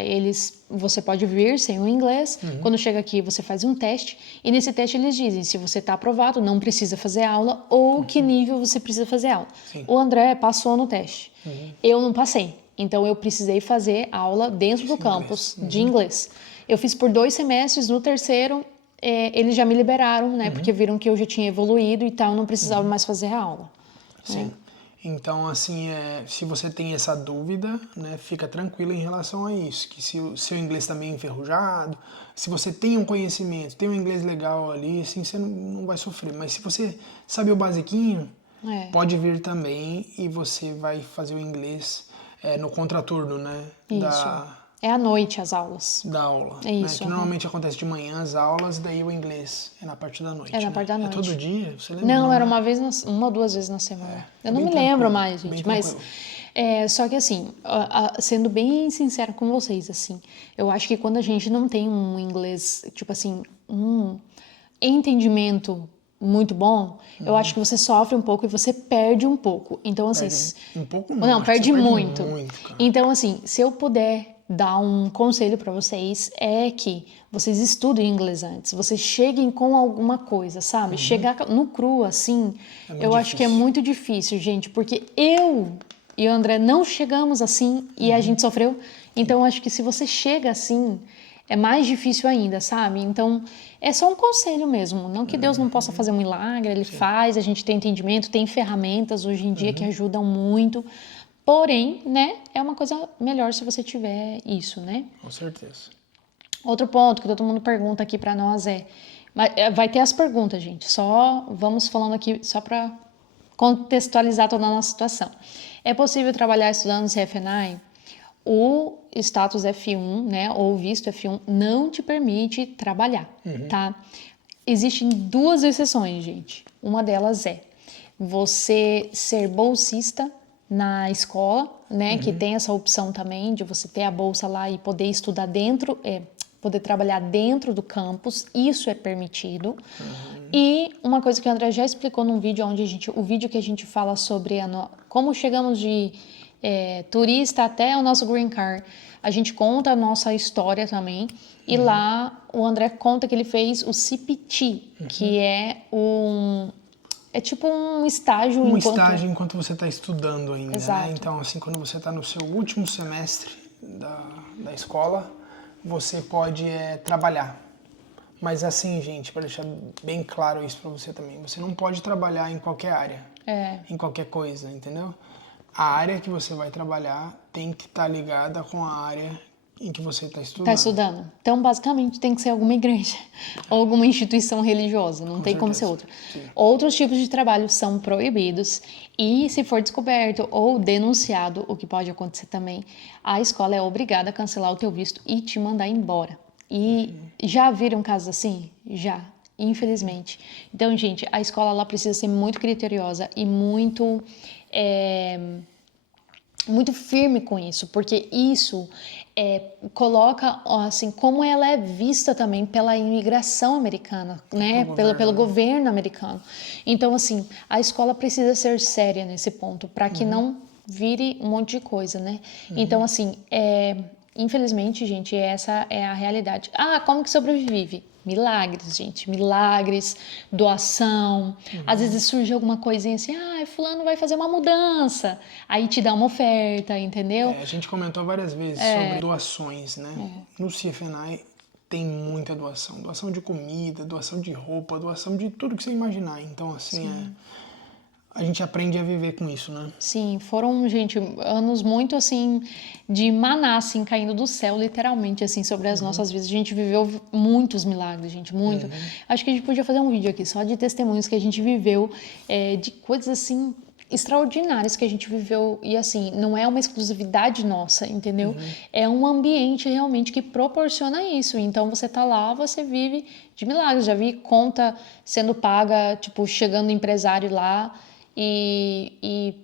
Você pode vir sem o inglês, quando chega aqui você faz um teste, e nesse teste eles dizem se você está aprovado, não precisa fazer aula, ou que nível você precisa fazer aula. Sim. O André passou no teste. Eu não passei. Então, eu precisei fazer aula dentro do campus de inglês. Eu fiz por 2 semestres, no terceiro, eles já me liberaram, né? Porque viram que eu já tinha evoluído e tal, não precisava mais fazer a aula. Sim. Então, assim, se você tem essa dúvida, né, fica tranquilo em relação a isso. Que se o seu inglês também é enferrujado, se você tem um conhecimento, tem um inglês legal ali, assim, você não vai sofrer. Mas se você sabe o basiquinho, pode vir também e você vai fazer o inglês... no contraturno, né? Isso. É à noite as aulas. Da aula. É isso. Que normalmente acontece de manhã as aulas, daí o inglês é na parte da noite. Na parte da noite. É todo dia? Você lembra? Não, era uma ou 2 vezes na semana. Eu não me lembro mais, gente. Mas só que assim, sendo bem sincera com vocês, assim, eu acho que quando a gente não tem um inglês, tipo assim, um entendimento muito bom, eu acho que você sofre um pouco e você perde um pouco. Então, assim... Um pouco não, perde muito. Então, assim, se eu puder dar um conselho para vocês, é que vocês estudem inglês antes. Vocês cheguem com alguma coisa, sabe? Chegar no cru, assim, eu acho que é muito difícil, gente. Porque eu e o André não chegamos assim e a gente sofreu. Então, acho que se você chega assim, é mais difícil ainda, sabe? Então, é só um conselho mesmo. Não que Deus não possa fazer um milagre, Ele faz, a gente tem entendimento, tem ferramentas hoje em dia que ajudam muito. Porém, né, é uma coisa melhor se você tiver isso, né? Com certeza. Outro ponto que todo mundo pergunta aqui pra nós vai ter as perguntas, gente. Só vamos falando aqui só para contextualizar toda a nossa situação. É possível trabalhar estudando no CFNI? O status F1, né, ou visto F1, não te permite trabalhar, tá? Existem 2 exceções, gente. Uma delas é você ser bolsista na escola, né, que tem essa opção também de você ter a bolsa lá e poder estudar dentro, poder trabalhar dentro do campus, isso é permitido. E uma coisa que o André já explicou num vídeo, o vídeo que a gente fala sobre como chegamos de turista até o nosso green card, a gente conta a nossa história também, e lá o André conta que ele fez o CPT, que é tipo um estágio enquanto você está estudando ainda, Exato. né? Então, assim, quando você está no seu último semestre da escola, você pode trabalhar. Mas assim, gente, para deixar bem claro isso para você também, você não pode trabalhar em qualquer área, em qualquer coisa, entendeu? A área que você vai trabalhar tem que estar ligada com a área em que você está estudando. Está estudando. Então, basicamente, tem que ser alguma igreja ou alguma instituição religiosa, não tem como ser outra. Sim. Outros tipos de trabalho são proibidos e, se for descoberto ou denunciado, o que pode acontecer também, a escola é obrigada a cancelar o teu visto e te mandar embora. E já viram casos assim? Já, infelizmente. Então, gente, a escola ela precisa ser muito criteriosa e muito firme com isso, porque isso coloca assim como ela é vista também pela imigração americana, né? Pelo governo americano. Então, assim, a escola precisa ser séria nesse ponto para que não vire um monte de coisa, né? Então, assim, infelizmente, gente, essa é a realidade. Como que sobrevive? Milagres, gente, milagres, doação. Às vezes surge alguma coisinha assim, fulano vai fazer uma mudança, aí te dá uma oferta, entendeu? A gente comentou várias vezes sobre doações, né? No CFNI tem muita doação. Doação de comida, doação de roupa, doação de tudo que você imaginar. Então, assim, a gente aprende a viver com isso, né? Sim, foram, gente, anos muito, assim, de maná, assim, caindo do céu, literalmente, assim, sobre as nossas vidas. A gente viveu muitos milagres, gente, muito. Acho que a gente podia fazer um vídeo aqui só de testemunhos que a gente viveu, de coisas, assim, extraordinárias que a gente viveu. E, assim, não é uma exclusividade nossa, entendeu? É um ambiente, realmente, que proporciona isso. Então, você tá lá, você vive de milagres. Já vi conta sendo paga, tipo, chegando empresário lá, e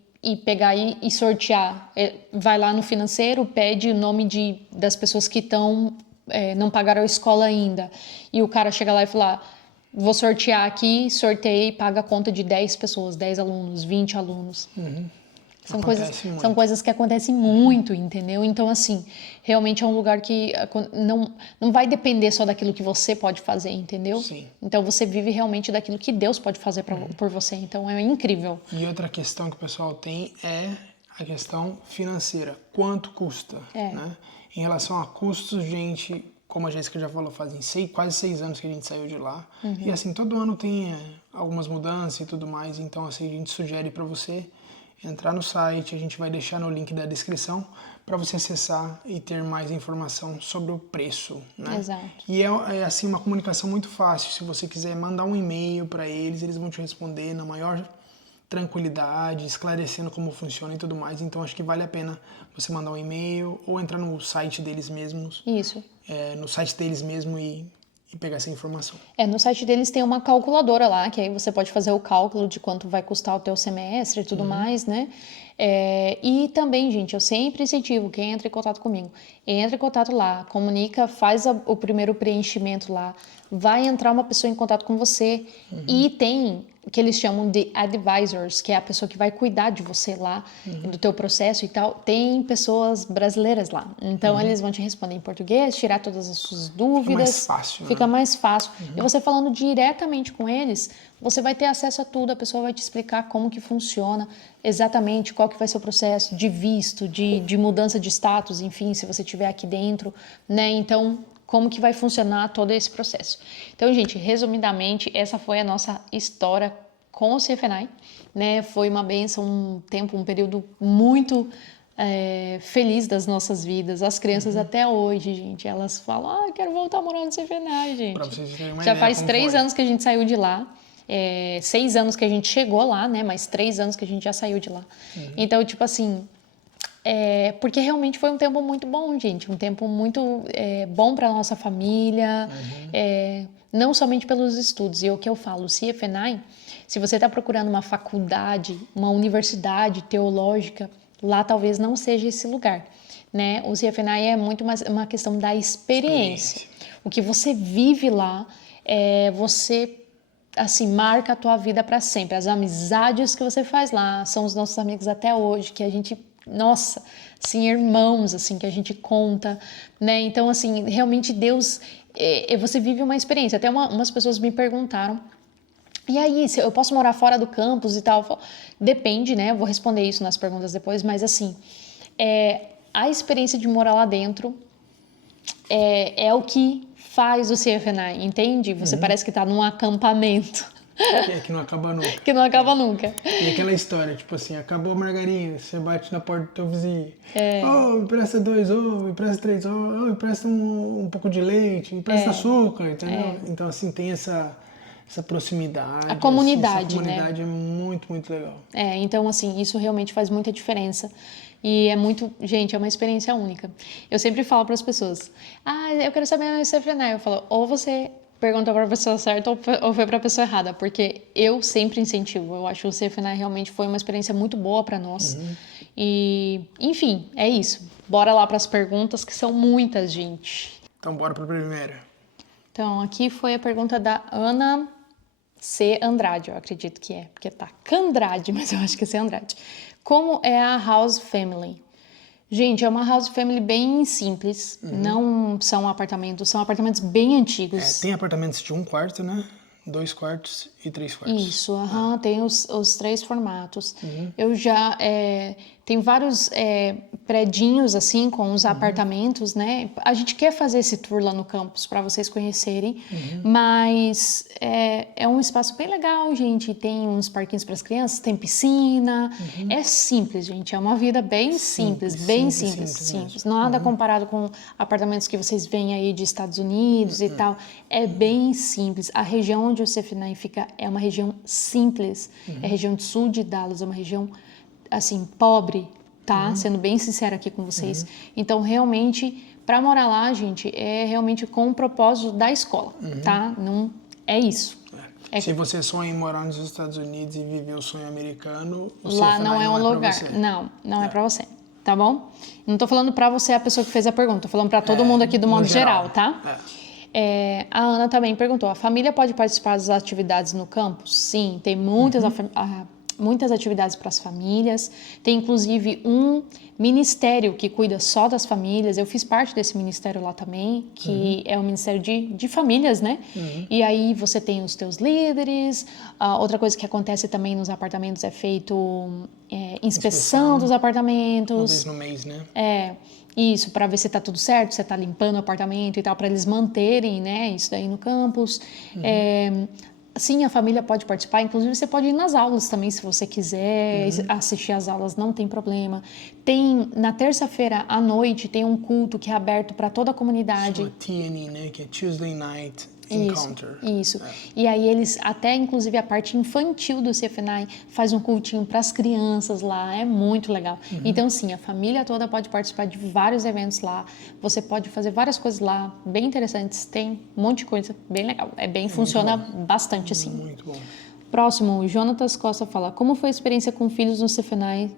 pegar e sortear. Vai lá no financeiro, pede o nome das pessoas que não pagaram a escola ainda. E o cara chega lá e fala, vou sortear aqui, sorteia e paga a conta de 10 pessoas, 10 alunos, 20 alunos. São coisas que acontecem muito, entendeu? Então, assim, realmente é um lugar que não vai depender só daquilo que você pode fazer, entendeu? Sim. Então, você vive realmente daquilo que Deus pode fazer por você. Então, é incrível. E outra questão que o pessoal tem é a questão financeira. Quanto custa, né? Em relação a custos, gente, como a Jéssica já falou, fazem quase 6 anos que a gente saiu de lá. E, assim, todo ano tem algumas mudanças e tudo mais. Então, assim, a gente sugere para você entrar no site, a gente vai deixar no link da descrição para você acessar e ter mais informação sobre o preço, né? Exato. E assim uma comunicação muito fácil. Se você quiser mandar um e-mail para eles vão te responder na maior tranquilidade, esclarecendo como funciona e tudo mais. Então acho que vale a pena você mandar um e-mail ou entrar no site deles mesmos. Isso. No site deles mesmo e pegar essa informação. No site deles tem uma calculadora lá, que aí você pode fazer o cálculo de quanto vai custar o teu semestre e tudo mais, né? E também, gente, eu sempre incentivo quem entra em contato comigo, entra em contato lá, comunica, faz o primeiro preenchimento lá, vai entrar uma pessoa em contato com você e tem que eles chamam de advisors, que é a pessoa que vai cuidar de você lá, do teu processo e tal, tem pessoas brasileiras lá. Então, eles vão te responder em português, tirar todas as suas dúvidas. Fica mais fácil, Fica mais fácil. E você falando diretamente com eles, você vai ter acesso a tudo, a pessoa vai te explicar como que funciona exatamente, qual que vai ser o processo de visto, de mudança de status, enfim, se você estiver aqui dentro, né? Então, como que vai funcionar todo esse processo. Então, gente, resumidamente, essa foi a nossa história com o CFNI, né? Foi uma bênção, um período muito feliz das nossas vidas. As crianças até hoje, gente, elas falam, quero voltar a morar no CFNI, gente. Pra vocês terem uma Já ideia, faz como 3 foi. anos que a gente saiu de lá. 6 anos que a gente chegou lá, né? Mas 3 anos que a gente já saiu de lá. Então, tipo assim, porque realmente foi um tempo muito bom, gente. Um tempo muito bom para nossa família, não somente pelos estudos. E o que eu falo, o CFNI, se você está procurando uma faculdade, uma universidade teológica, lá talvez não seja esse lugar, né? O CFNI é muito mais uma questão da experiência. O que você vive lá, você assim, marca a tua vida para sempre. As amizades que você faz lá são os nossos amigos até hoje, que a gente, nossa, assim, irmãos, assim, que a gente conta, né? Então, assim, realmente Deus, você vive uma experiência. Até umas pessoas me perguntaram, e aí, se eu posso morar fora do campus e tal? Eu falo, depende, né? Eu vou responder isso nas perguntas depois, mas assim, a experiência de morar lá dentro é o que faz o CFNI, entende? Você parece que tá num acampamento. Que não acaba nunca. Que não acaba nunca. E aquela história, tipo assim, acabou a margarina, você bate na porta do teu vizinho. Oh, empresta 2 ovos, empresta 3 ovos, oh, empresta um pouco de leite, empresta açúcar, entendeu? Então, assim, tem essa proximidade. A comunidade, essa comunidade né? é muito, muito legal. Então, assim, isso realmente faz muita diferença. E gente, é uma experiência única. Eu sempre falo para as pessoas, eu quero saber se é CFNI. Eu falo, ou você perguntou para a pessoa certa ou foi para a pessoa errada, porque eu sempre incentivo. Eu acho que o CFNI realmente foi uma experiência muito boa para nós. E, enfim, é isso. Bora lá para as perguntas, que são muitas, gente. Então, bora para a primeira. Então, aqui foi a pergunta da Ana C. Andrade, eu acredito que porque tá Candrade, mas eu acho que é C. Andrade. Como é a House Family? Gente, é uma House Family bem simples, não são apartamentos bem antigos. Tem apartamentos de 1 quarto, né? 2 quartos e 3 quartos. Isso, tem os 3 formatos. Eu já... tem vários predinhos, assim, com os apartamentos, né? A gente quer fazer esse tour lá no campus para vocês conhecerem, mas é um espaço bem legal, gente. Tem uns parquinhos para as crianças, tem piscina. É simples, gente. É uma vida bem simples, bem simples. Nada comparado com apartamentos que vocês veem aí de Estados Unidos e tal. É bem simples. A região onde o CFNI fica é uma região simples. É a região sul de Dallas, é uma região assim, pobre, tá? Sendo bem sincera aqui com vocês. Então, realmente, para morar lá, gente, é realmente com o propósito da escola, tá? Não é isso. Se você sonha em morar nos Estados Unidos e viver o sonho americano, o lá não é um lugar. Não é para você, tá bom? Não tô falando para você, a pessoa que fez a pergunta, tô falando para todo mundo aqui do modo geral, tá? A Ana também perguntou, a família pode participar das atividades no campus? Sim, tem muitas atividades para as famílias, tem inclusive um ministério que cuida só das famílias. Eu fiz parte desse ministério lá também, que é um ministério de famílias, né? E aí você tem os teus líderes. Outra coisa que acontece também nos apartamentos é feito inspeção dos apartamentos. Uma vez no mês, né? Isso, para ver se está tudo certo, se está limpando o apartamento e tal, para eles manterem, né, isso daí no campus. Sim, a família pode participar, inclusive você pode ir nas aulas também, se você quiser assistir às aulas, não tem problema. Na terça-feira à noite, tem um culto que é aberto para toda a comunidade. Chama TNE, né, que é Tuesday Night Encounter. Isso. E aí eles, até inclusive a parte infantil do CFNI, faz um cultinho para as crianças lá, é muito legal. Então sim, a família toda pode participar de vários eventos lá, você pode fazer várias coisas lá, bem interessantes, tem um monte de coisa bem legal, funciona bastante assim. Muito bom. Próximo, o Jonatas Costa fala, como foi a experiência com filhos no CFNI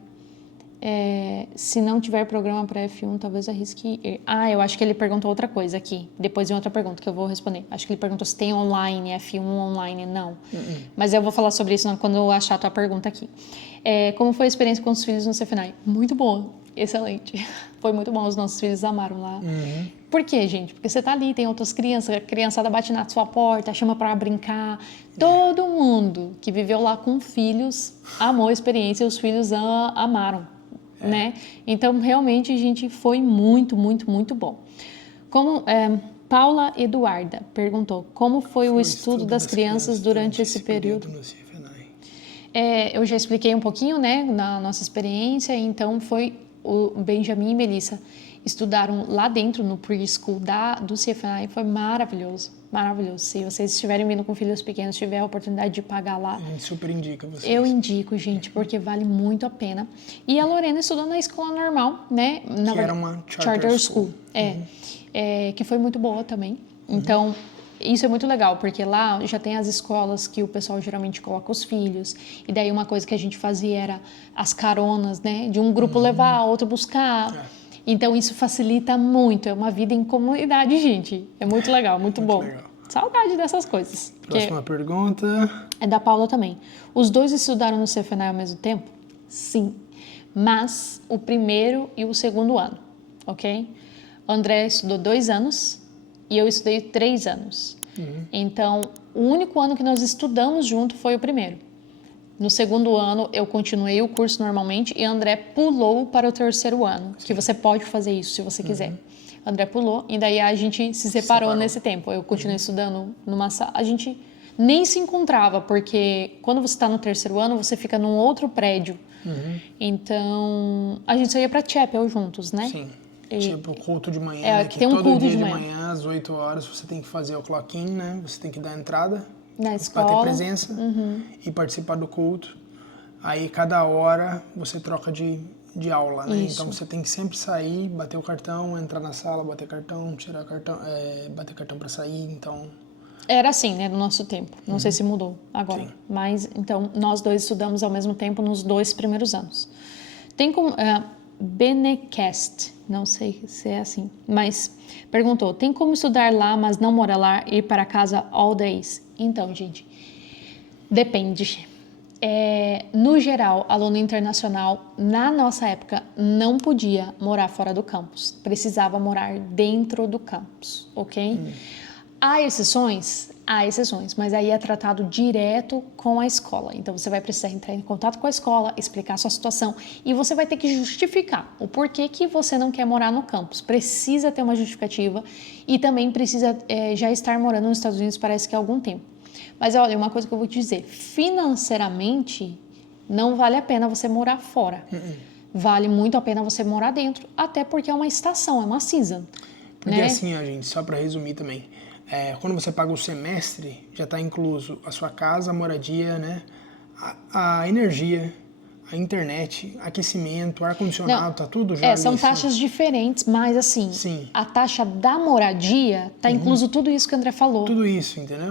Se não tiver programa para F1, talvez arrisque ir. Eu acho que ele perguntou outra coisa aqui. Depois de outra pergunta que eu vou responder. Acho que ele perguntou se tem online, F1 online. Não. Mas eu vou falar sobre isso quando eu achar a tua pergunta aqui. Como foi a experiência com os filhos no CFNAI? Muito boa. Excelente. Foi muito bom. Os nossos filhos amaram lá. Por quê, gente? Porque você tá ali, tem outras crianças, a criançada bate na sua porta, chama para brincar. Todo mundo que viveu lá com filhos amou a experiência e os filhos amaram. Né? Então, realmente, gente, foi muito, muito, muito bom. Paula Eduarda perguntou, como foi o estudo das crianças durante esse período? No CFNAI. Eu já expliquei um pouquinho, né, na nossa experiência, então foi o Benjamin e Melissa estudaram lá dentro, no preschool do CFNAI, foi maravilhoso, maravilhoso. Se vocês estiverem vindo com filhos pequenos, tiver a oportunidade de pagar lá, a gente super indica vocês. Eu indico, gente, porque vale muito a pena. E a Lorena estudou na escola normal, né? Que era uma charter school. Que foi muito boa também. Então, isso é muito legal, porque lá já tem as escolas que o pessoal geralmente coloca os filhos. E daí uma coisa que a gente fazia era as caronas, né? De um grupo levar, outro buscar. Então, isso facilita muito. É uma vida em comunidade, gente. É muito legal, muito bom. Legal. Saudade dessas coisas. Próxima pergunta. É da Paula também. Os dois estudaram no CFNAI ao mesmo tempo? Sim. Mas o primeiro e o segundo ano, ok? O André estudou 2 anos e eu estudei 3 anos. Então, o único ano que nós estudamos junto foi o primeiro. No segundo ano, eu continuei o curso normalmente e André pulou para o terceiro ano, que você pode fazer isso se você quiser. André pulou e daí a gente se separou nesse tempo. Eu continuei estudando numa sala. A gente nem se encontrava, porque quando você está no terceiro ano, você fica num outro prédio. Então, a gente só ia para Chapel juntos, né? Sim. Tipo, culto de manhã, que tem um culto dia de manhã, às 8 horas, você tem que fazer o clock-in, né? Você tem que dar a entrada na escola, para ter presença e participar do culto. Aí, cada hora, você troca de aula, né? Isso. Então, você tem que sempre sair, bater o cartão, entrar na sala, bater cartão, tirar cartão, bater cartão para sair, então... Era assim, né, no nosso tempo. Não sei se mudou agora. Sim. Mas, então, nós dois estudamos ao mesmo tempo nos 2 primeiros anos. Tem como... Benecast, não sei se é assim, mas perguntou, tem como estudar lá, mas não morar lá e ir para casa all days? Então, gente, depende. No geral, aluno internacional, na nossa época, não podia morar fora do campus. Precisava morar dentro do campus, ok? Há exceções? Há exceções, mas aí é tratado direto com a escola. Então, você vai precisar entrar em contato com a escola, explicar a sua situação e você vai ter que justificar o porquê que você não quer morar no campus. Precisa ter uma justificativa e também precisa já estar morando nos Estados Unidos, parece que há algum tempo. Mas, olha, uma coisa que eu vou te dizer, financeiramente, não vale a pena você morar fora. Vale muito a pena você morar dentro, até porque é uma estação, é uma season. Porque né? assim, ó, gente, só para resumir também, quando você paga o semestre, já está incluso a sua casa, a moradia, né? A energia, a internet, aquecimento, ar-condicionado, tá tudo já. São taxas diferentes, mas assim, Sim. A taxa da moradia tá incluso tudo isso que o André falou. Tudo isso, entendeu?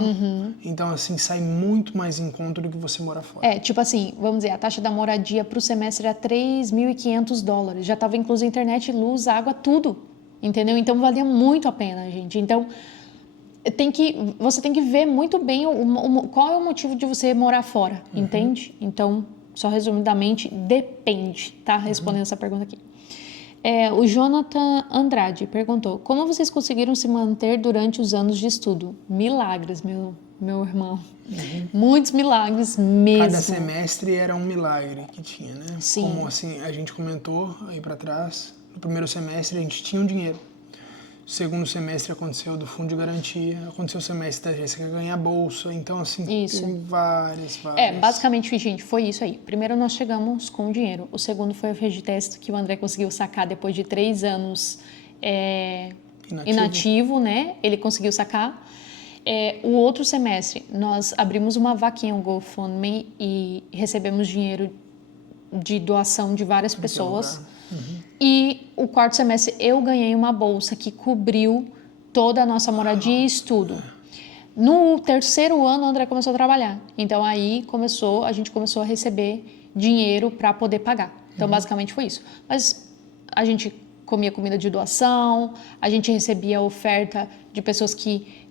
Então, assim, sai muito mais em conta do que você mora fora. Tipo assim, vamos dizer, a taxa da moradia pro semestre era $3.500. Já tava incluso internet, luz, água, tudo. Entendeu? Então, valia muito a pena, gente. Então, você tem que ver muito bem qual é o motivo de você morar fora, entende? Então, só resumidamente, depende, tá? Respondendo essa pergunta aqui. O Jonathan Andrade perguntou, como vocês conseguiram se manter durante os anos de estudo? Milagres, meu irmão. Muitos milagres mesmo. Cada semestre era um milagre que tinha, né? Sim. Como assim, a gente comentou aí pra trás, no primeiro semestre a gente tinha um dinheiro. Segundo semestre aconteceu do fundo de garantia, aconteceu o semestre da Jéssica ganhar bolsa, então assim, tem várias. Basicamente, gente, foi isso aí. Primeiro nós chegamos com o dinheiro, o segundo foi o registro que o André conseguiu sacar depois de 3 anos inativo, né? Ele conseguiu sacar. O outro semestre, nós abrimos uma vaquinha, um GoFundMe, e recebemos dinheiro de doação de várias pessoas. E o 4º semestre eu ganhei uma bolsa que cobriu toda a nossa moradia e estudo. No 3º ano, o André começou a trabalhar. Então, aí a gente começou a receber dinheiro para poder pagar. Então, basicamente foi isso. Mas a gente comia comida de doação, a gente recebia oferta de pessoas que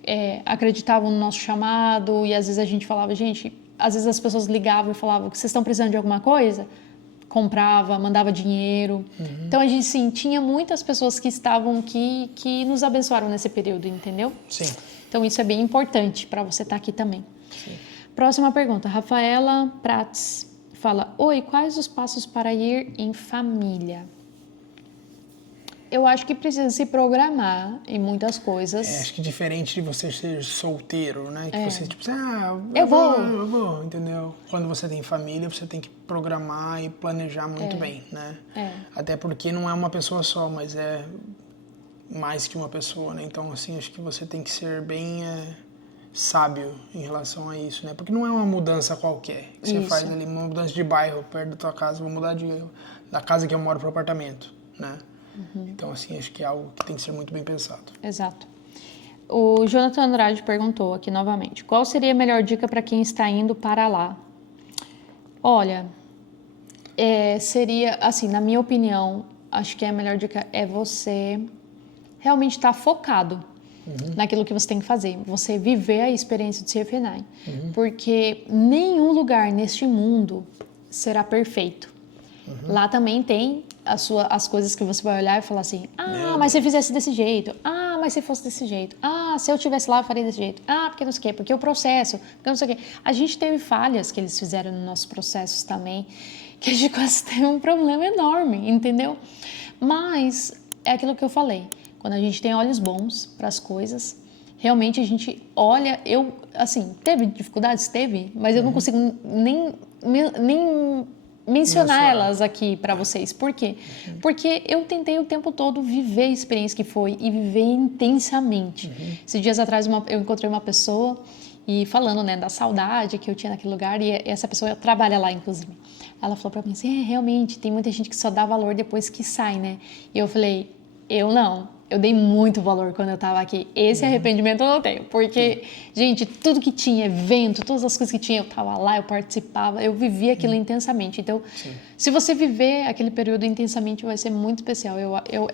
acreditavam no nosso chamado, e às vezes a gente falava, gente, às vezes as pessoas ligavam e falavam que vocês estão precisando de alguma coisa? Comprava, mandava dinheiro. Então, a gente, sim, tinha muitas pessoas que estavam aqui, que nos abençoaram nesse período, entendeu? Sim. Então, isso é bem importante para você estar aqui também. Sim. Próxima pergunta. Rafaela Prats fala, oi, quais os passos para ir em família? Eu acho que precisa se programar em muitas coisas. Acho que diferente de você ser solteiro, né? Que você, tipo, eu vou, entendeu? Quando você tem família, você tem que programar e planejar muito bem, né? Até porque não é uma pessoa só, mas é mais que uma pessoa, né? Então, assim, acho que você tem que ser bem sábio em relação a isso, né? Porque não é uma mudança qualquer. Que você faz ali, uma mudança de bairro perto da tua casa, vou mudar da casa que eu moro pro apartamento, né? Então, assim, acho que é algo que tem que ser muito bem pensado. Exato. O Jonathan Andrade perguntou aqui novamente, qual seria a melhor dica para quem está indo para lá? Olha, seria, assim, na minha opinião, acho que a melhor dica é você realmente estar focado naquilo que você tem que fazer. Você viver a experiência do CFNI. Porque nenhum lugar neste mundo será perfeito. Lá também tem as coisas que você vai olhar e falar assim, mas se eu fizesse desse jeito, mas se fosse desse jeito, se eu estivesse lá eu faria desse jeito, porque não sei o quê, porque o processo, porque não sei o quê. A gente teve falhas que eles fizeram nos nossos processos também, que a gente quase teve um problema enorme, entendeu? Mas é aquilo que eu falei, quando a gente tem olhos bons para as coisas, realmente a gente olha, assim, teve dificuldades? Teve, mas eu não consigo nem mencionar elas aqui para vocês. Por quê? Porque eu tentei o tempo todo viver a experiência que foi e viver intensamente. Esses dias atrás eu encontrei uma pessoa e falando, né, da saudade que eu tinha naquele lugar, e essa pessoa trabalha lá, inclusive. Ela falou para mim assim, realmente, tem muita gente que só dá valor depois que sai, né? E eu falei, eu não. Eu dei muito valor quando eu estava aqui. Esse arrependimento eu não tenho. Porque, gente, tudo que tinha, evento, todas as coisas que tinha, eu estava lá, eu participava, eu vivia aquilo intensamente. Então, se você viver aquele período intensamente, vai ser muito especial.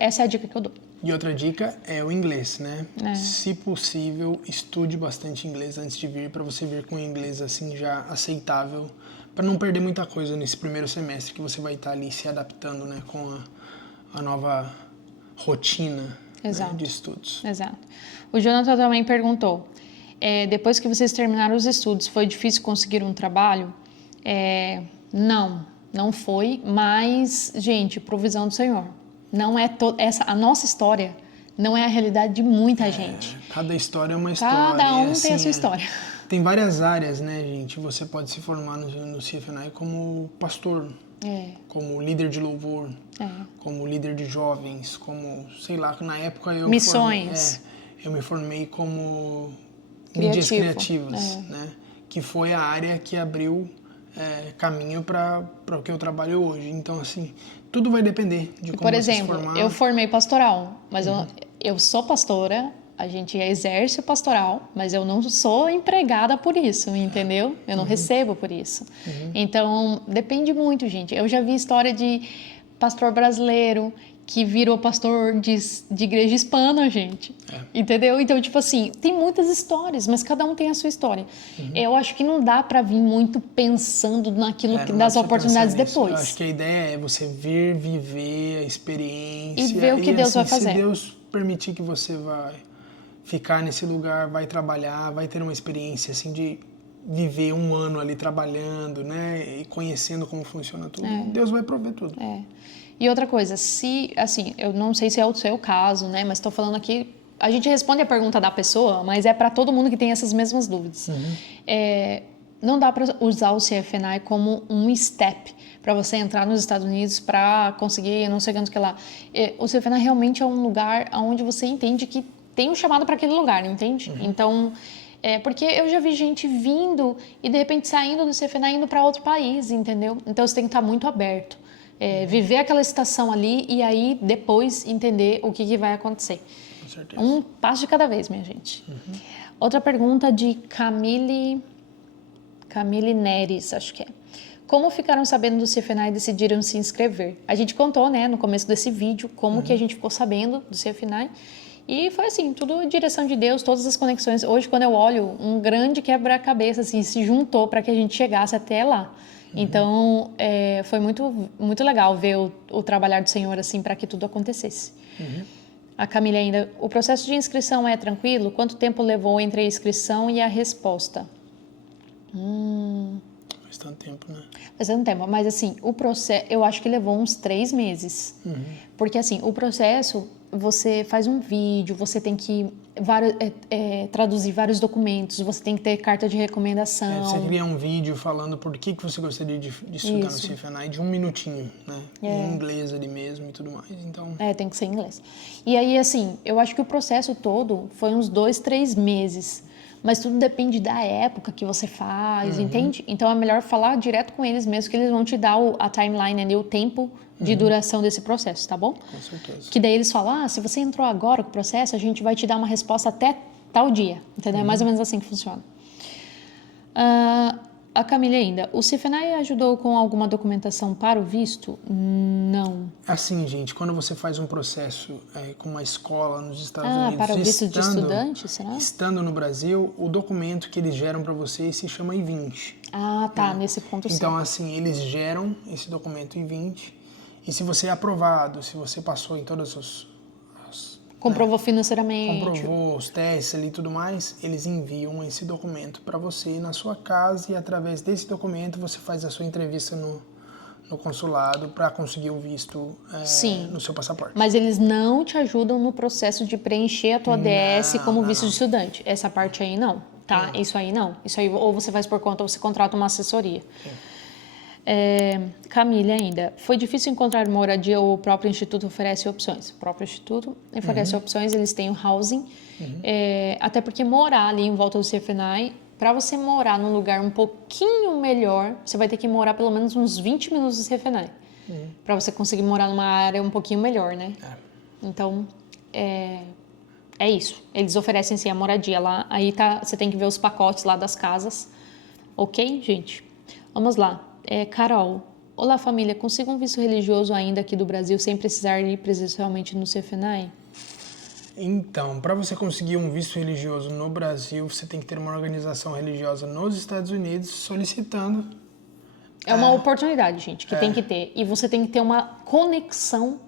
Essa é a dica que eu dou. E outra dica é o inglês, né? Se possível, estude bastante inglês antes de vir, para você vir com o inglês assim já aceitável, para não perder muita coisa nesse primeiro semestre que você vai estar ali se adaptando, né, com a nova rotina, né, de estudos. Exato. O Jonathan também perguntou, depois que vocês terminaram os estudos, foi difícil conseguir um trabalho? Não foi, mas, gente, provisão do Senhor. Não é a nossa história não é a realidade de muita gente. Cada história é uma história. Cada um tem a sua história. Tem várias áreas, né, gente? Você pode se formar no CFNI como pastor, como líder de louvor, como líder de jovens, como, sei lá, na época eu missões. Eu me formei como mídias criativas, né? Que foi a área que abriu caminho para o que eu trabalho hoje. Então, assim, tudo vai depender de como você se formar. Por exemplo, eu formei pastoral, mas eu sou pastora, a gente exerce o pastoral, mas eu não sou empregada por isso, entendeu? Eu não recebo por isso. Então, depende muito, gente. Eu já vi história de pastor brasileiro que virou pastor de igreja hispana, gente. Entendeu? Então, tipo assim, tem muitas histórias, mas cada um tem a sua história. Eu acho que não dá para vir muito pensando naquilo das oportunidades depois. Eu acho que a ideia é você vir, viver a experiência. E ver o que Deus vai fazer. Se Deus permitir que você vai ficar nesse lugar, vai trabalhar, vai ter uma experiência assim de viver um ano ali trabalhando, né, e conhecendo como funciona tudo. Deus vai prover tudo. E outra coisa, assim, eu não sei se é o seu caso, né, mas estou falando aqui, a gente responde a pergunta da pessoa, mas é para todo mundo que tem essas mesmas dúvidas. Não dá para usar o CFNI como um step para você entrar nos Estados Unidos para conseguir não sei o que lá. O CFNI realmente é um lugar onde você entende que tem um chamado para aquele lugar, entende? Então, porque eu já vi gente vindo e de repente saindo do CFNI indo para outro país, entendeu? Então você tem que estar muito aberto. Viver aquela estação ali e aí depois entender o que vai acontecer. Com certeza. Um passo de cada vez, minha gente. Outra pergunta de Camille Neres, acho que é. Como ficaram sabendo do CFNI e decidiram se inscrever? A gente contou, né, no começo desse vídeo, como que a gente ficou sabendo do CFNI. E foi assim, tudo direção de Deus, todas as conexões. Hoje, quando eu olho, um grande quebra-cabeça assim, se juntou para que a gente chegasse até lá. Então, foi muito, muito legal ver o trabalhar do Senhor assim para que tudo acontecesse. A Camila ainda, o processo de inscrição é tranquilo? Quanto tempo levou entre a inscrição e a resposta? Faz tanto tempo, né? Faz tanto tempo, mas assim, o processo, eu acho que levou uns 3 meses. Porque assim, o processo, você faz um vídeo, você tem que traduzir vários documentos, você tem que ter carta de recomendação. Você cria um vídeo falando por que você gostaria de estudar no CFNI de 1 minutinho, né? Em inglês ali mesmo e tudo mais, então... tem que ser em inglês. E aí, assim, eu acho que o processo todo foi uns 2, 3 meses. Mas tudo depende da época que você faz, entende? Então é melhor falar direto com eles mesmo, que eles vão te dar a timeline ali, o tempo de duração desse processo, tá bom? Com certeza. Que daí eles falam, se você entrou agora com o processo, a gente vai te dar uma resposta até tal dia, entendeu? É mais ou menos assim que funciona. A Camila ainda, o CFNI ajudou com alguma documentação para o visto? Não. Assim, gente, quando você faz um processo com uma escola nos Estados Unidos... para o visto de estudante, será? Estando no Brasil, o documento que eles geram para você se chama I-20. Tá, nesse ponto sim. Então, assim, eles geram esse documento I-20 e se você é aprovado, se você passou em todos os... Comprovou financeiramente. Comprovou os testes ali e tudo mais, eles enviam esse documento para você na sua casa e através desse documento você faz a sua entrevista no consulado para conseguir o visto no seu passaporte. Mas eles não te ajudam no processo de preencher a tua DS como visto de estudante. Essa parte aí não, tá? Isso aí não. Isso aí ou você faz por conta ou você contrata uma assessoria. Camila ainda, foi difícil encontrar moradia ou o próprio instituto oferece opções? O próprio instituto oferece opções, eles têm o housing, até porque morar ali em volta do CFNI, para você morar num lugar um pouquinho melhor, você vai ter que morar pelo menos uns 20 minutos do CFNI, para você conseguir morar numa área um pouquinho melhor, né? Então, é isso, eles oferecem sim a moradia lá, aí você tem que ver os pacotes lá das casas, ok, gente? Vamos lá. Carol, olá família, consigo um visto religioso ainda aqui do Brasil sem precisar ir presencialmente no CFNI? Então, para você conseguir um visto religioso no Brasil, você tem que ter uma organização religiosa nos Estados Unidos solicitando. É uma oportunidade, gente, que tem que ter. E você tem que ter uma conexão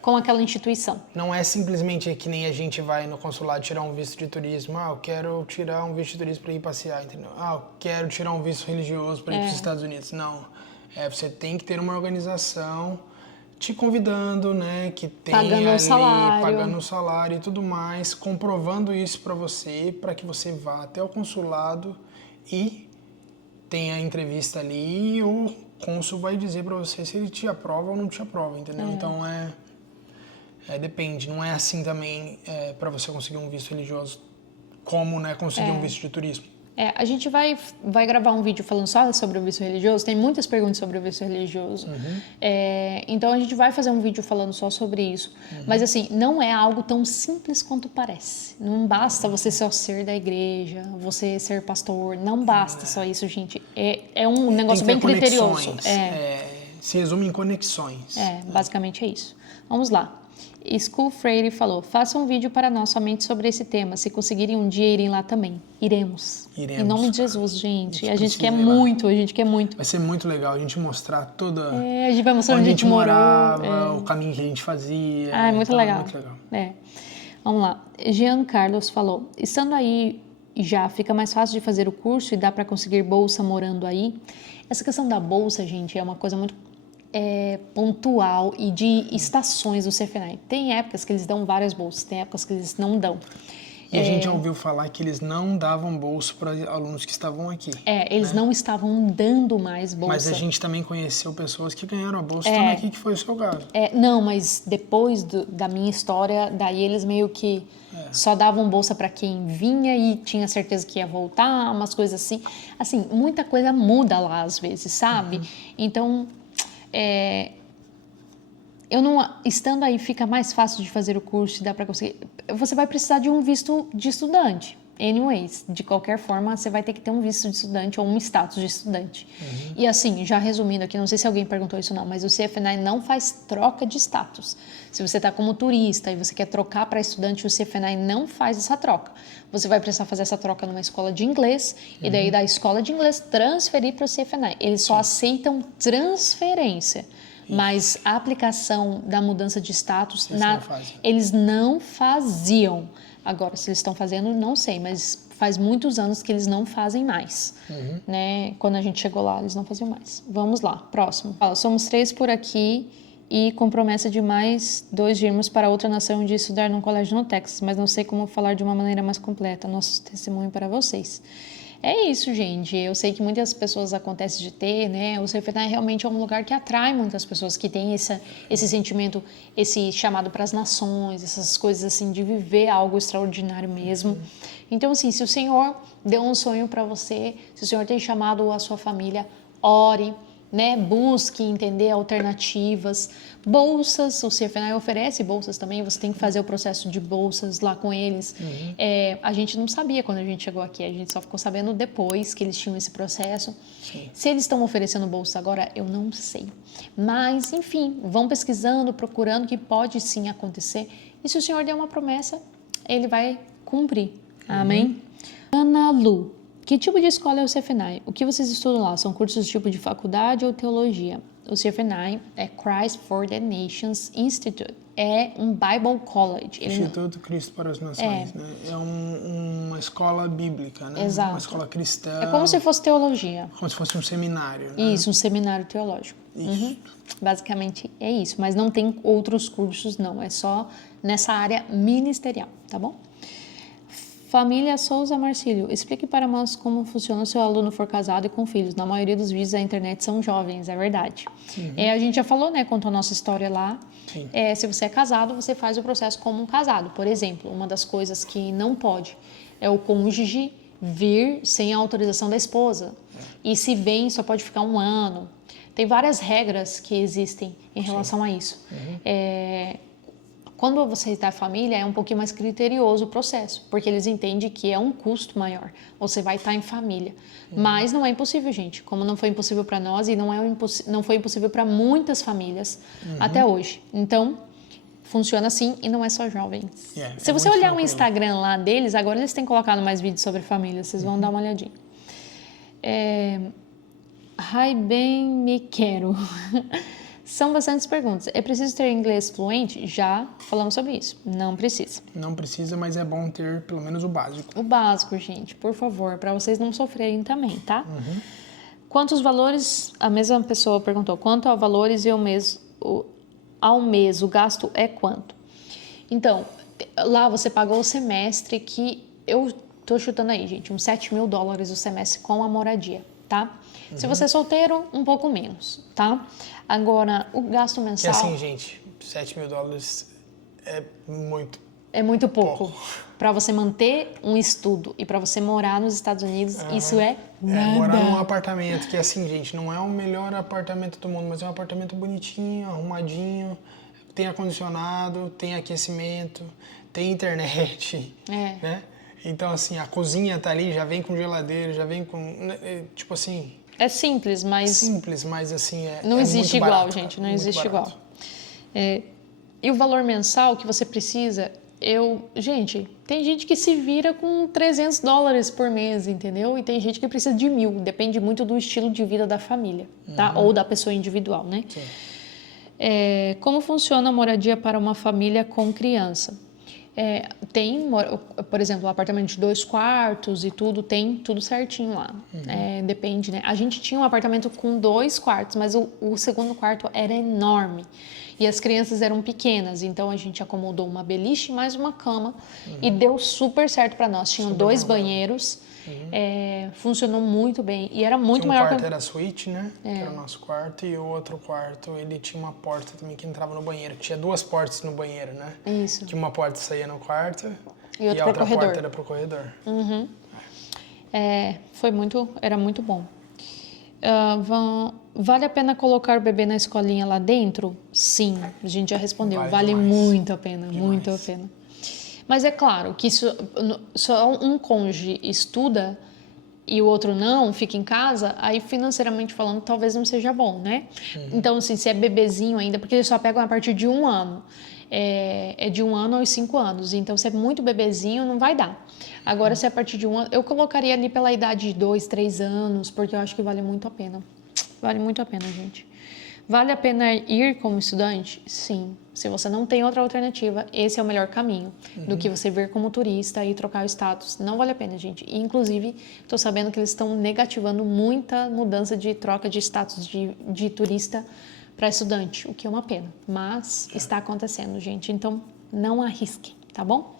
com aquela instituição. Não é simplesmente que nem a gente vai no consulado tirar um visto de turismo. Eu quero tirar um visto de turismo para ir passear, entendeu? Eu quero tirar um visto religioso para ir para os Estados Unidos. Não. Você tem que ter uma organização te convidando, né? Que tem pagando pagando o salário e tudo mais, comprovando isso para você, para que você vá até o consulado e tenha a entrevista ali e o cônsul vai dizer para você se ele te aprova ou não te aprova, entendeu? Então depende, não é assim também para você conseguir um visto religioso como, né, conseguir um visto de turismo. A gente vai gravar um vídeo falando só sobre o visto religioso, tem muitas perguntas sobre o visto religioso, então a gente vai fazer um vídeo falando só sobre isso, mas assim, não é algo tão simples quanto parece, não basta você só ser da igreja, você ser pastor, não basta só isso, gente, é um negócio bem criterioso. Se resume em conexões. Basicamente é isso. Vamos lá. School Freire falou, faça um vídeo para nós somente sobre esse tema, se conseguirem um dia irem lá também. Iremos. Em nome de Jesus, gente. A gente quer muito, Vai ser muito legal a gente mostrar toda... a gente vai mostrar onde a gente morava, o caminho que a gente fazia. É muito legal. Vamos lá. Jean Carlos falou, estando aí já fica mais fácil de fazer o curso e dá para conseguir bolsa morando aí? Essa questão da bolsa, gente, é uma coisa muito pontual e de estações do CFNI. Tem épocas que eles dão várias bolsas, tem épocas que eles não dão. E a gente já ouviu falar que eles não davam bolsa para alunos que estavam aqui. Eles não estavam dando mais bolsa. Mas a gente também conheceu pessoas que ganharam a bolsa estando aqui, que foi o seu caso. Não, mas depois da minha história, daí eles meio que só davam bolsa para quem vinha e tinha certeza que ia voltar, umas coisas assim. Assim, muita coisa muda lá às vezes, sabe? Então... estando aí fica mais fácil de fazer o curso e dá para conseguir. Você vai precisar de um visto de estudante, anyways, de qualquer forma, você vai ter que ter um visto de estudante ou um status de estudante. E assim, já resumindo aqui, não sei se alguém perguntou isso ou não, mas o CFNI não faz troca de status. Se você está como turista e você quer trocar para estudante, o CFNI não faz essa troca. Você vai precisar fazer essa troca numa escola de inglês e daí da escola de inglês transferir para o CFNI. Eles só aceitam transferência. Mas a aplicação da mudança de status, eles não faziam. Agora, se eles estão fazendo, não sei, mas faz muitos anos que eles não fazem mais. Né? Quando a gente chegou lá, eles não faziam mais. Vamos lá, próximo. Somos 3 por aqui e com promessa de mais 2 de irmos para outra nação de estudar num colégio no Texas, mas não sei como falar de uma maneira mais completa. Nosso testemunho para vocês. É isso, gente. Eu sei que muitas pessoas acontecem de ter, né? O CFNI realmente é um lugar que atrai muitas pessoas que têm esse sentimento, esse chamado para as nações, essas coisas assim de viver algo extraordinário mesmo. Então, assim, se o Senhor deu um sonho para você, se o Senhor tem chamado a sua família, ore, né? Busque entender alternativas. Bolsas, o CFNI oferece bolsas também, você tem que fazer o processo de bolsas lá com eles. A gente não sabia quando a gente chegou aqui, a gente só ficou sabendo depois que eles tinham esse processo. Se eles estão oferecendo bolsa agora, eu não sei. Mas, enfim, vão pesquisando, procurando, que pode sim acontecer. E se o Senhor der uma promessa, Ele vai cumprir. Amém? Ana Lu. Que tipo de escola é o CFNI? O que vocês estudam lá? São cursos tipo de faculdade ou teologia? O CFNI é Christ for the Nations Institute. É um Bible College. Instituto Cristo para as Nações, né? É uma escola bíblica, né? Exato. Uma escola cristã. É como se fosse teologia. Como se fosse um seminário, né? Isso, um seminário teológico. Basicamente é isso. Mas não tem outros cursos, não. É só nessa área ministerial, tá bom? Família Souza Marcílio, explique para nós como funciona se o aluno for casado e com filhos. Na maioria dos vídeos da internet são jovens, é verdade. A gente já falou, né, contou a nossa história lá. Se você é casado, você faz o processo como um casado. Por exemplo, uma das coisas que não pode é o cônjuge vir sem a autorização da esposa. E se vem, só pode ficar 1 ano. Tem várias regras que existem em relação a isso. Quando você está em família, é um pouquinho mais criterioso o processo, porque eles entendem que é um custo maior. Você vai estar em família. Mas não é impossível, gente. Como não foi impossível para nós e não foi impossível para muitas famílias até hoje. Então, funciona assim e não é só jovens. Se você olhar o Instagram lá deles, agora eles têm colocado mais vídeos sobre família. Vocês vão dar uma olhadinha. Ai, bem, me quero. São bastantes perguntas. É preciso ter inglês fluente? Já falamos sobre isso. Não precisa. Não precisa, mas é bom ter pelo menos o básico. O básico, gente, por favor, para vocês não sofrerem também, tá? Quantos valores, a mesma pessoa perguntou, quanto a valores e ao mês, o gasto é quanto? Então, lá você pagou o semestre que eu tô chutando aí, gente, uns $7.000 o semestre com a moradia, tá? Se você é solteiro, um pouco menos, tá? Agora, o gasto mensal... E assim, gente, $7.000 é muito... É muito pouco. Para você manter um estudo e para você morar nos Estados Unidos, isso é nada. Morar num apartamento que, assim, gente, não é o melhor apartamento do mundo, mas é um apartamento bonitinho, arrumadinho, tem ar-condicionado, tem aquecimento, tem internet, né? Então, assim, a cozinha tá ali, já vem com geladeira, já vem com... Tipo assim... É simples, mas... Simples, mas assim, não existe igual, barato, gente, não existe igual. E o valor mensal que você precisa, gente, tem gente que se vira com $300 por mês, entendeu? E tem gente que precisa de 1.000, depende muito do estilo de vida da família, tá? Ou da pessoa individual, né? Sim. Como funciona a moradia para uma família com criança? Tem, por exemplo, um apartamento de 2 quartos e tudo, tem tudo certinho lá. Depende, né? A gente tinha um apartamento com 2 quartos, mas o segundo quarto era enorme. E as crianças eram pequenas, então a gente acomodou uma beliche mais uma cama e deu super certo para nós. Tinham 2 banheiros, funcionou muito bem e era muito maior. Um quarto era a suíte, né? Que era o nosso quarto, e o outro quarto, ele tinha uma porta também que entrava no banheiro. Tinha 2 portas no banheiro, né? Isso. Que uma porta saía no quarto e a outra corredor. porta era pro corredor. Era muito bom. Vale a pena colocar o bebê na escolinha lá dentro? Sim, a gente já respondeu. Vale muito a pena, muito a pena. Mas é claro que só um cônjuge estuda e o outro não, fica em casa, aí financeiramente falando talvez não seja bom, né? Então, assim, se é bebezinho ainda, porque eles só pegam a partir de 1 ano. É de 1 ano aos 5 anos. Então, se é muito bebezinho, não vai dar. Agora, se é a partir de 1 ano, eu colocaria ali pela idade de 2, 3 anos, porque eu acho que vale muito a pena. Vale muito a pena, gente. Vale a pena ir como estudante? Sim. Se você não tem outra alternativa, esse é o melhor caminho do que você vir como turista e trocar o status. Não vale a pena, gente. E, inclusive, estou sabendo que eles estão negativando muita mudança de troca de status de turista para estudante, o que é uma pena. Mas está acontecendo, gente. Então, não arrisque, tá bom?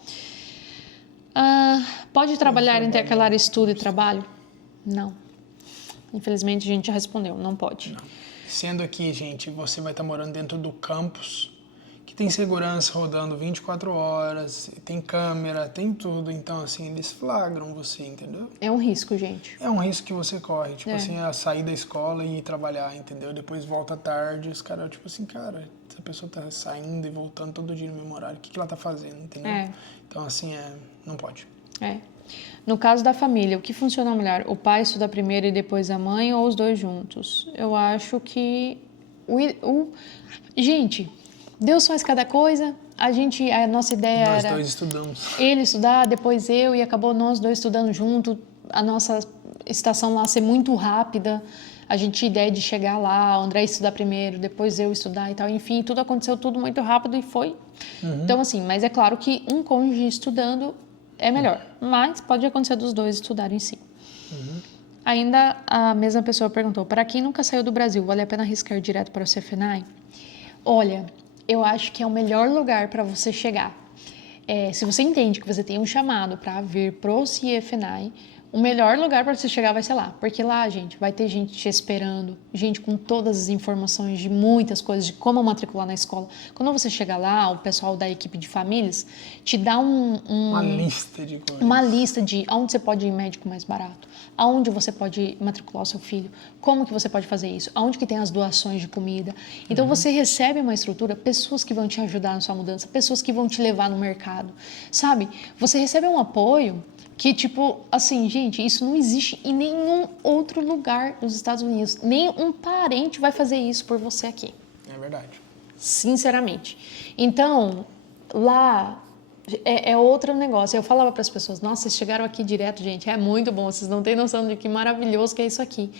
Pode trabalhar intercalar estudo e trabalho? Não. Infelizmente, a gente já respondeu. Não pode. Não. Sendo aqui, gente, você vai estar morando dentro do campus, que tem segurança rodando 24 horas, tem câmera, tem tudo. Então, assim, eles flagram você, entendeu? É um risco, gente. É um risco que você corre. Tipo assim, sair da escola e ir trabalhar, entendeu? Depois volta tarde, os caras, tipo assim, cara, essa pessoa tá saindo e voltando todo dia no mesmo horário. O que ela tá fazendo, entendeu? Então, assim, não pode. No caso da família, o que funciona melhor? O pai estuda primeiro e depois a mãe ou os dois juntos? Eu acho que... Gente, Deus faz cada coisa. A nossa ideia era... Nós dois estudamos. Ele estudar, depois eu, e acabou nós dois estudando junto. A nossa estação lá ser muito rápida. A gente tinha ideia de chegar lá, o André estudar primeiro, depois eu estudar e tal. Enfim, tudo aconteceu tudo muito rápido e foi. Então, assim, mas é claro que um cônjuge estudando é melhor, mas pode acontecer dos dois estudarem sim. Ainda a mesma pessoa perguntou, para quem nunca saiu do Brasil, vale a pena arriscar direto para o CFNAE? Olha, eu acho que é o melhor lugar para você chegar. Se você entende que você tem um chamado para vir para o CFNAE, o melhor lugar para você chegar vai ser lá, porque lá, gente, vai ter gente te esperando, gente com todas as informações de muitas coisas, de como matricular na escola. Quando você chegar lá, o pessoal da equipe de famílias te dá uma lista de coisas. Uma lista de aonde você pode ir médico mais barato, aonde você pode matricular o seu filho, como que você pode fazer isso, aonde que tem as doações de comida. Então você recebe uma estrutura, pessoas que vão te ajudar na sua mudança, pessoas que vão te levar no mercado, sabe? Você recebe um apoio que, tipo, assim, gente, isso não existe em nenhum outro lugar dos Estados Unidos. Nem um parente vai fazer isso por você aqui. É verdade. Sinceramente. Então, lá é outro negócio. Eu falava para as pessoas, nossa, vocês chegaram aqui direto, gente, é muito bom, vocês não têm noção de que maravilhoso que é isso aqui.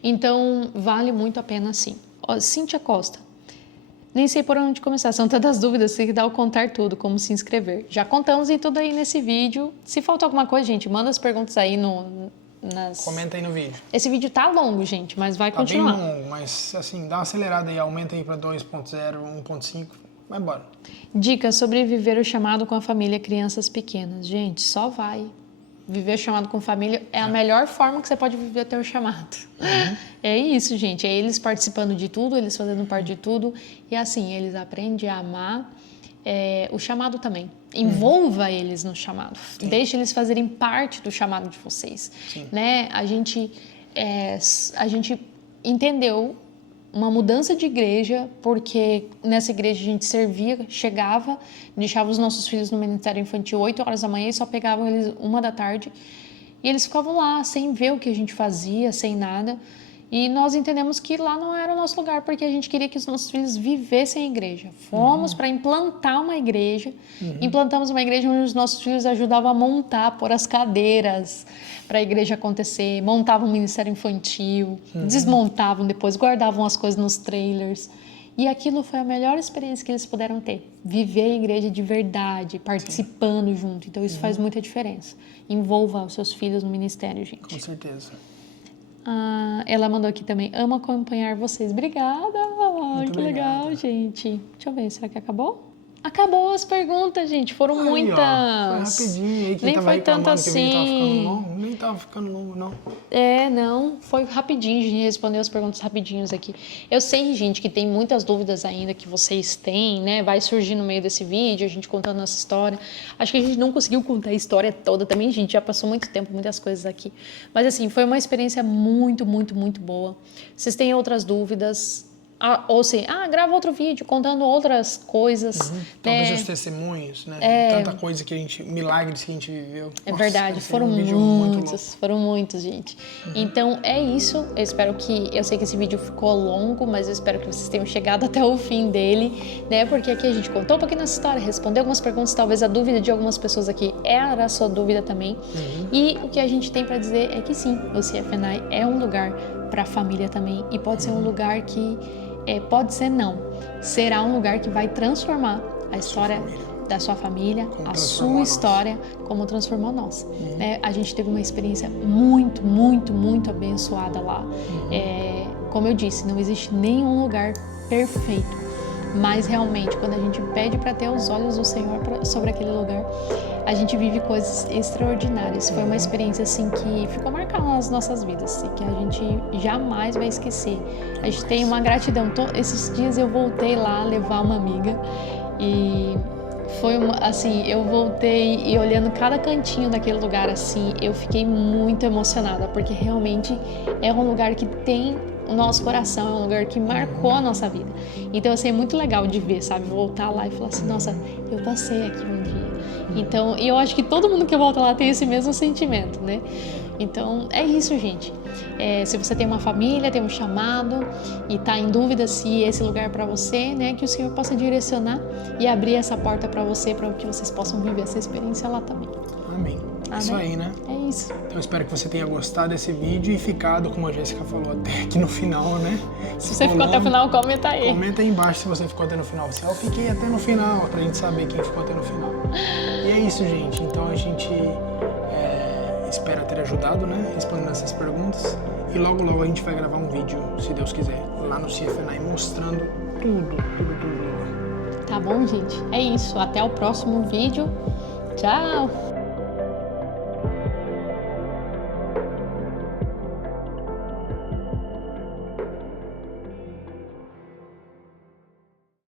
Então, vale muito a pena, sim. Cíntia Costa. Nem sei por onde começar, são tantas dúvidas, tem que dar o contar tudo, como se inscrever. Já contamos e tudo aí nesse vídeo. Se faltou alguma coisa, gente, manda as perguntas aí Comenta aí no vídeo. Esse vídeo tá longo, gente, mas vai continuar. Tá bem longo, mas assim, dá uma acelerada aí, aumenta aí para 2.0, 1.5, vai embora. Dicas sobre viver o chamado com a família, crianças pequenas. Gente, só vai. Viver o chamado com família é a melhor forma que você pode viver o teu chamado. É isso, gente. É eles participando de tudo, eles fazendo parte de tudo. E assim, eles aprendem a amar o chamado também. Envolva eles no chamado. Sim. Deixe eles fazerem parte do chamado de vocês. Né? A gente entendeu uma mudança de igreja, porque nessa igreja a gente servia, chegava, deixava os nossos filhos no ministério infantil 8 horas da manhã e só pegavam eles 1 da tarde. E eles ficavam lá, sem ver o que a gente fazia, sem nada. E nós entendemos que lá não era o nosso lugar, porque a gente queria que os nossos filhos vivessem a igreja. Fomos para implantar uma igreja. Implantamos uma igreja onde os nossos filhos ajudavam a montar, pôr as cadeiras para a igreja acontecer, montavam um ministério infantil, desmontavam depois, guardavam as coisas nos trailers. E aquilo foi a melhor experiência que eles puderam ter. Viver a igreja de verdade, participando junto. Então isso faz muita diferença. Envolva os seus filhos no ministério, gente. Com certeza. Ela mandou aqui também, amo acompanhar vocês. Obrigada! Que legal, gente. Deixa eu ver, será que acabou? Acabou as perguntas, gente. Foram muitas. Ó, foi rapidinho. Aí, nem foi tanto assim. Nem tava ficando longo, não. Não. Foi rapidinho, a gente respondeu as perguntas rapidinhos aqui. Eu sei, gente, que tem muitas dúvidas ainda que vocês têm, né? Vai surgir no meio desse vídeo, a gente contando nossa história. Acho que a gente não conseguiu contar a história toda também, gente. Já passou muito tempo, muitas coisas aqui. Mas, assim, foi uma experiência muito, muito, muito boa. Vocês têm outras dúvidas? ou assim, grava outro vídeo contando outras coisas. Talvez os testemunhos, né? Tanta coisa milagres que a gente viveu. É verdade, foram muitos, gente. Então é isso, eu sei que esse vídeo ficou longo, mas eu espero que vocês tenham chegado até o fim dele, né? Porque aqui a gente contou um pouquinho nossa história, respondeu algumas perguntas, talvez a dúvida de algumas pessoas aqui era a sua dúvida também. E o que a gente tem para dizer é que sim, o CFNI é um lugar para a família também, e pode ser um lugar que pode ser não, será um lugar que vai transformar a história da sua família, a sua história, como transformou a nossa. A gente teve uma experiência muito, muito, muito abençoada lá. Como eu disse, não existe nenhum lugar perfeito, mas realmente quando a gente pede para ter os olhos do Senhor sobre aquele lugar, a gente vive coisas extraordinárias. Foi uma experiência assim que ficou marcada nas nossas vidas e que a gente jamais vai esquecer. A gente tem uma gratidão. Esses dias eu voltei lá levar uma amiga e foi eu voltei e olhando cada cantinho daquele lugar assim, eu fiquei muito emocionada, porque realmente é um lugar que tem o nosso coração, é um lugar que marcou a nossa vida. Então, assim, é muito legal de ver, sabe? Voltar lá e falar assim, nossa, eu passei aqui um dia. Então, e eu acho que todo mundo que volta lá tem esse mesmo sentimento, né? Então, é isso, gente. Se você tem uma família, tem um chamado e está em dúvida se esse lugar é para você, né? Que o Senhor possa direcionar e abrir essa porta para você, para que vocês possam viver essa experiência lá também. Amém. É isso aí, né? É isso. Então eu espero que você tenha gostado desse vídeo e ficado, como a Jéssica falou, até aqui no final, né? Se você ficou até o final, comenta aí. Comenta aí embaixo se você ficou até no final. Eu fiquei até no final, pra gente saber quem ficou até no final. E é isso, gente. Então a gente espera ter ajudado, né? Respondendo essas perguntas. E logo, logo a gente vai gravar um vídeo, se Deus quiser, lá no CFNI, mostrando tudo. Tá bom, gente? É isso. Até o próximo vídeo. Tchau!